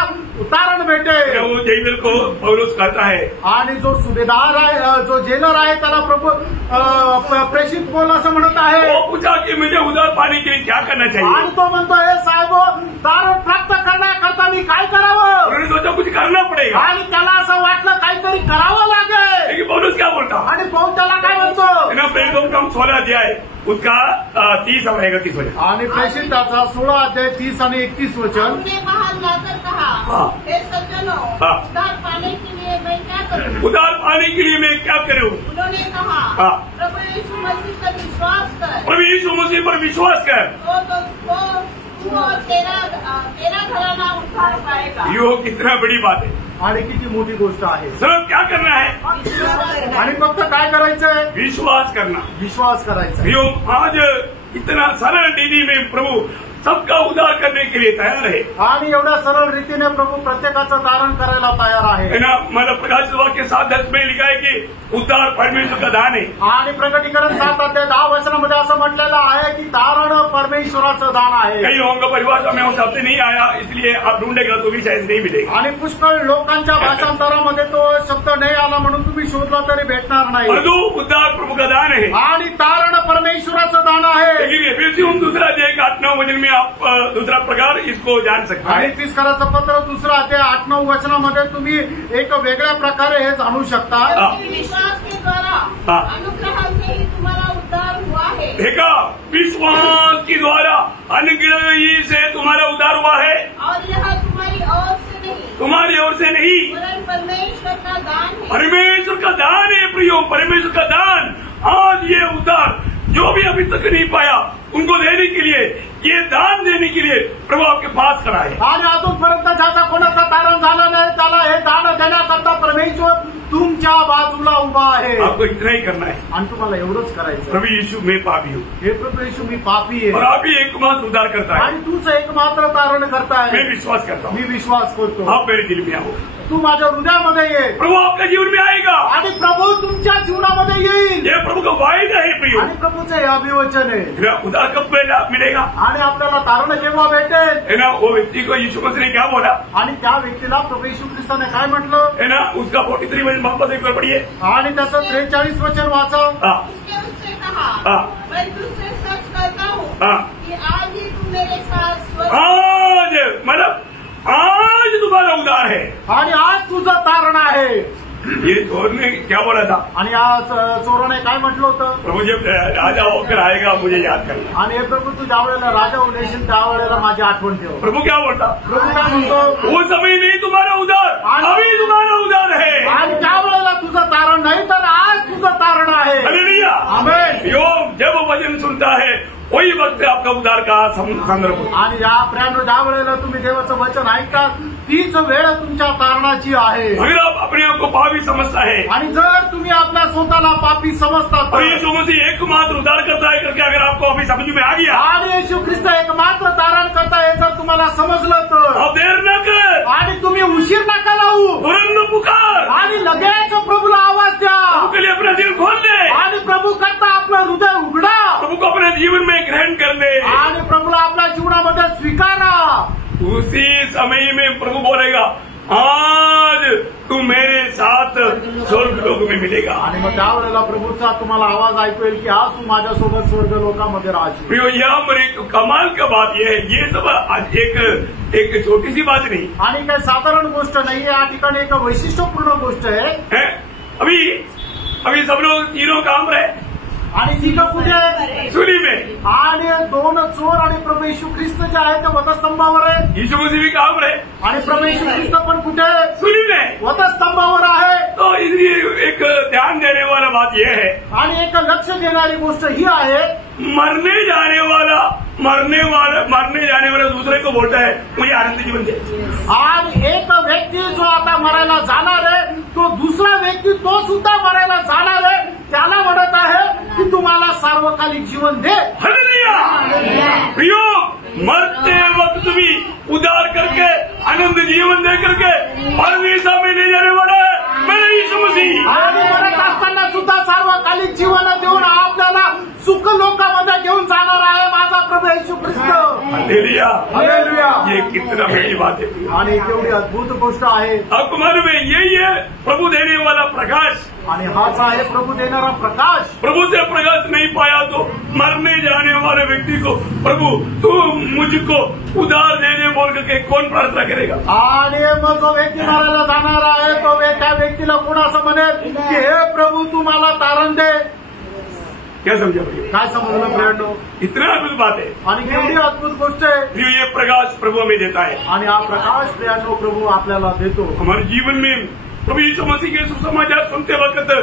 तारण भेटेल। वो जेलर को पौलुस कहता है, आणि जो सुभेदार आहे, जो जेलर आहे त्याला प्रभू प्रेषित पौल असं म्हणत आहे। वो पूछा कि मुझे उद्धार पाने के लिए क्या करना चाहिए? आणि तो म्हणतो, हे साहेब, तारण प्राप्त करण्याकरता मी काय करावं? उन्होंने सोचा कुछ करना पड़ेगा, आणि त्याला असं वाटलं काहीतरी करावं लागेल। लेकिन पौलुस क्या बोलता? आणि पौल त्याला काय म्हणतो? प्रेरितों का 16 अध्याय उसका 30 और 31 वचन। आणि प्रेषिताचा 16 अध्याय 30 आणि 31 वचन। हमने बाहर लाकर कहा, हे सज्जनों, उद्धार पाने के लिए मैं क्या करूं? उद्धार पाने के लिए मैं क्या करूं? उन्होंने कहा, प्रभु यीशु मसीह पर विश्वास कर। प्रभु यीशु मसीह पर विश्वास कर, तू और तेरा घराना उद्धार पाएगा। यो कितना बड़ी बात है, आणि किती मोठी गोष्ट आहे। सिर्फ क्या करना है? आणि फक्त काय करायचंय? विश्वास करना, विश्वास करायचा। यो आज इतना सरल दीदी में प्रभु सबका उद्धार करने के लिए तैयार है। आणि एवढ्या सरळ रीतीने प्रभू प्रत्येकाचं तारण करायला तयार आहे। मला प्रकाशित वाक्य 7:10 में लिखा है कि उद्धार परमेश्वर का दान है। आणि प्रकटीकरण 7:10 वचनामध्ये असं म्हटलेलं आहे की तारण परमेश्वराचं दान आहे। कई होंगे परिभाषा में वो शब्द नहीं आया, इसलिए आप ढूंढेगा तो भी शायद नहीं मिलेगा। आणि पुष्कळ लोकांच्या भाषांतरामध्ये तो शब्द नाही आला म्हणून तुम्ही शोधला तरी भेटणार नाही। उद्धार प्रभु का दान है आणि तारण परमेश्वराचं दान आहे। लेकिन एफिसियों दूसरा अध्याय 8-9 वचन में आप दूसरा प्रकार इसको जान सकते हैं। आणि 30 कराचं पत्र 2 अध्याय 8-9 वचनामध्ये तुम्ही एक वेगळ्या प्रकारे हे जाणू शकता। विश्वास के द्वारा अनुग्रह से ही तुम्हारा उद्धार हुआ है। देखा, विश्वास के द्वारा अनुग्रह से तुम्हारा उद्धार हुआ है, और यह तुम्हारी ओर से नहीं तुम्हारी ओर से नहीं, परमेश्वर का दान है। परमेश्वर का दान है प्रियो, परमेश्वर का दान। आज ये उद्धार जो भी अभी तक नहीं पाया उनको देने के लिए, ये दान देने के लिए प्रभु आपके पास खड़ा है। आणि अजूनपर्यंत ज्याचा कोणाचा तारण झालं नाही त्याला हे दान देण्याकरता परमेश्वर तुमच्या बाजूला उभा आहे। आपको इतना ही करना है आणि तुम्हाला एवढंच करायचं। प्रभु यीशु मैं पापी हूँ, हे प्रभू येशू मी पापी आहे और आप ही एकमात्र उद्धार करता है। आणि तूच एकमात्र तारण करता मैं आहे। विश्वास करता हूँ मी विश्वास करतो आप मेरे दिल में आओ, तू माझ्या हृदयामध्ये ये प्रभु आपका जीवन में आएगा। आणि प्रभू तुमच्या जीवनामध्ये येईल। ये प्रभु का वायदा है प्रियो। आणि प्रभूचे हे अभिवचन आहे। मेरा उद्धार कब मिलेगा? आणि आपल्याला तारण केव्हा भेटेल? है ना, वो व्यक्ति को यीशु मसीह ने क्या बोला आणि त्या व्यक्तीला प्रभू येशू ख्रिस्ताने काय म्हटलं? है ना, उसका 43 वचन वापस एक बार पढ़िए। आणि त्याचं 43 वचन वाचा। उसने उससे कहा, मैं तुझसे सच कहता हूँ कि आज ही तू मेरे साथ स्वर्ग। आज मतलब आज तुम्हारा उद्धार है। आणि आज तुझं तारण आहे। ये चोर ने क्या बोला था? आणि आज चोराने काय म्हटलं होतं? प्रभु जब राजा होकर आएगा मुझे याद करना। आणि हे प्रभू तू ज्या वेळेला राजा होऊन येशील त्यावेळेला माझी आठवण ठेव। प्रभु क्या बोलता? प्रभू काय म्हणतो? वो समय नहीं तुम्हारा उद्धार, अभी तुम्हारा उद्धार है। आणि त्यावेळेला तुझं तारण नाही तर आज तुझं तारण आहे। हालेलुया, आमेन। योग जब वचन सुनता है वही वक्त आपका उद्धार का संदर्भ। आणि या प्रियांनो ज्या वेळेला तुम्ही देवाचं वचन ऐकता तीच वेळ तुमच्या तारणाची आहे। अगर आप अपने आप को पापी समझता है आणि जर तुम्ही आपल्या स्वतःला पापी समजता और यीशु मसीह एकमात्र उद्धार करता है करके अगर आपको अभी समझ में आ गया आणि येशू ख्रिस्त एकमात्र तारण करता हे जर तुम्हाला समजलं तर अब देर न कर, आणि तुम्ही उशीर नका लावू तुरंत पुकार, आणि लगेच प्रभूला आवाज द्या प्रभु के लिए अपना दिल खोल दे, आणि प्रभू करता आपलं हृदय उघडा प्रभु को अपने जीवन में ग्रहण कर ले। आणि प्रभूला आपल्या जीवनामध्ये स्वीकारा। उसी समय में प्रभु बोलेगा आज तू मेरे साथ स्वर्ग लोक में मिलेगा। आणि मग त्यावेळेला प्रभूचा तुम्हाला आवाज ऐकू येईल की आज तू माझ्यासोबत स्वर्ग लोकांमध्ये राहशील। प्रियो, यहाँ पर एक कमाल का बात यह है, ये सब एक छोटी सी बात नहीं आणि काही साधारण गोष्ट नाही, या ठिकाणी एक वैशिष्ट्यपूर्ण गोष्ट आहे। है। अभी सब लोग तीनों काम रहे आणि तिघं कुठे आहे? सूली में। आणि दोन चोर आणि प्रभू येशू ख्रिस्त जे आहे ते वधस्तंभावर आहे। यीशु मसीह भी काम रहे आणि प्रभू येशू ख्रिस्त पण कुठे आहे? सूली में। वधस्तंभावर आहे। तो इसलिए एक ध्यान देने वाला बात यह है, आणि एक लक्ष देणारी गोष्ट ही आहे, मरने जाने वाला दूसरे को बोलता है मुझे आनंद जीवन दे। आणि एक व्यक्ती जो आता मरायला जाणार आहे तो दुसरा व्यक्ती तो सुद्धा मरायला जाणार आहे त्याला म्हणत आहे की तुम्हाला सार्वकालिक जीवन दे। हालेलुया। प्रियो, मरते वक्त भी उद्धार करके आनंद जीवन दे करके परमेश्वर में ले जाने वाला है मेरा यीशु मसीह। आणि मरत असताना सुद्धा सार्वकालिक जीवन देऊन आपल्याला सुख लोकांमध्ये घेऊन जाणार आहे माझा प्रभू येशू ख्रिस्त। Hallelujah, hallelujah. ये कितना बड़ी बात है आणि केवढी अद्भुत गोष्ट आहे। आपको मालूम है यही है प्रभु देने वाला प्रकाश। आणि हाच आहे प्रभू देणारा प्रकाश। प्रभु से प्रकाश नहीं पाया तो मरने जाने वाले व्यक्ति को प्रभु तू मुझको उधार दे दे बोल करके कौन प्रार्थना करेगा? आणि मग जो व्यक्ती मरायला जाणार आहे तो त्या व्यक्तीला कोण असं म्हणेल की हे प्रभू तू मला तारण दे? क्या समझा भैया? काय समजलं प्रियांनो? इतना अद्भुत बात है। आणि केवढी अद्भुत गोष्ट आहे। ये प्रकाश प्रभु हमें देता है आणि हा प्रकाश प्रियांनो प्रभू आपल्याला देतो। हमारे जीवन में प्रभु यीशु मसीह के सुसमाचार सुनते वक्त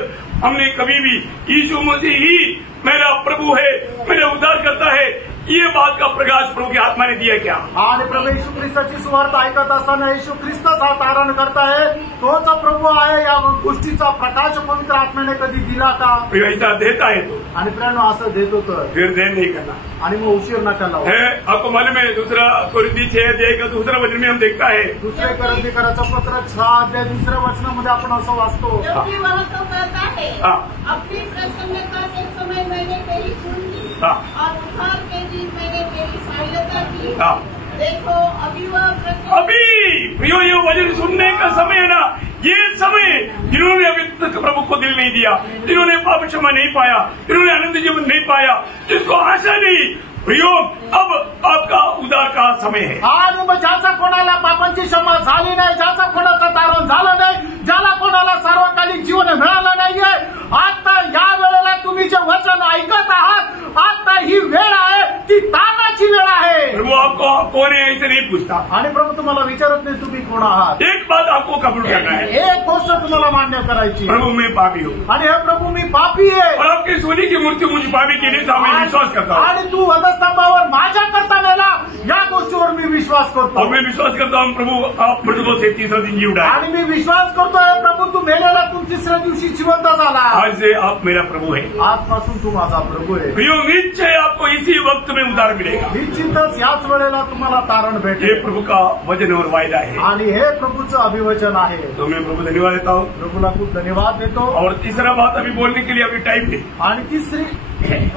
हमने कभी भी यीशु मसीह ही मेरा प्रभु है, मेरा उद्धार करता है, ये बात का प्रकाश प्रभु की आत्मा ने दिया क्या? आणि प्रभू येशू ख्रिस्ताची सुवार्ता ऐकत असताना येशू ख्रिस्तच हा तारण करताय तोच प्रभू आहे या गोष्टीचा प्रकाश पवित्र आत्म्याने कधी दिला का? ऐसा देता है तो आणि प्रियांनो असं देतो तर फिर देर नहीं करना आणि मग उशीर नका लावू। है। आपको मालूम है दूसरा कोरिन्थी 6 का दूसरा वचन में हम देखता है दुसरे करंथीकराचं पत्र 6 दुसऱ्या वचनामध्ये आपण असं वाचतो, जबकि वह तो कहता है हाँ। अपनी प्रसन्नता के समय मैंने तेरी सुन ली हाँ। और उद्धार के दिन मैंने तेरी सहायता की। हाँ। देखो अभी वह प्रसन्न अभी प्रियो ये वचन सुनने का समय है ना, ये समय जिन्होंने अभी तक प्रभु को दिल नहीं दिया, जिन्होंने पाप क्षमा नहीं पाया, जिन्होंने आनंद जीवन नहीं पाया, जिसको आशा नहीं, प्रियो अब आपका उद्धार का समय है। आणि मग ज्याचा कोणाला पापांची क्षमा झाली नाही, ज्याचा कोणाचं तारण झालं नाही, ज्याला कोणाला सार्वकालिक जीवन मिळालं नाहीये, आता या वेळेला तुम्ही जे वचन ऐकत आहात आता ही वेळ आहे ती तारणाची वेळ आहे। प्रभु आपको आप कौन है ऐसे नहीं पूछता। आणि प्रभू तुम्हाला विचारत नाही तुम्ही कोण आहात। एक बात आपको कबूल करना है, एक गोष्ट तुम्हाला मान्य करायची, प्रभु मैं पापी हूँ आणि हे प्रभू मी पापी आहे और आपकी सोने की मूर्ति मुझे पापी के लिए मैं विश्वास करता हूँ। आणि तू वधस्तंभावर माझ्या करता मेला या गोष्टीवर मी विश्वास करतो। और मैं विश्वास करता हूँ प्रभु आप मृतकों से तीसरा दिन जी उठाए। आणि मी विश्वास करतोय प्रभू तू मेलेला तू तिसऱ्या दिवशी जिवंत झाला। आज से आप मेरा प्रभु है, आजपासून तू माझा प्रभू आहे। प्रियो निश्चय आपको इसी वक्त में उद्धार मिलेगा। निश्चितच याच वेळेला तुम्हाला तारण ये भेटेल। प्रभु का वचन और वायदा है आणि हे प्रभूचं अभिवचन आहे। तो मैं प्रभु धन्यवाद देता हूँ। प्रभूला खूप धन्यवाद देतो। और तीसरा बात अभी बोलने के लिए अभी टाइम नहीं, आणि तिसरी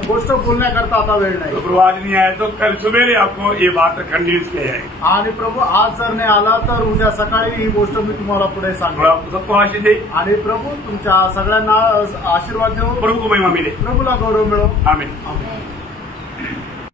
गोष्ट बोलण्याकरता आता वेळ तो नाही। प्रभु आज नहीं आया तो कल सुबेरे आपको ये बात कंटिन्यूस किया जाएगी। आणि प्रभू आज जर नाही आला तर उद्या सकाळी ही गोष्ट मी तुम्हाला पुढे और सांगेन। आपको सबको आशीष दे, आणि प्रभू तुमच्या सगळ्यांना आशीर्वाद देऊ। प्रभु को महिमा मिले। प्रभूला गौरव मिळो। आमीन। आमेन।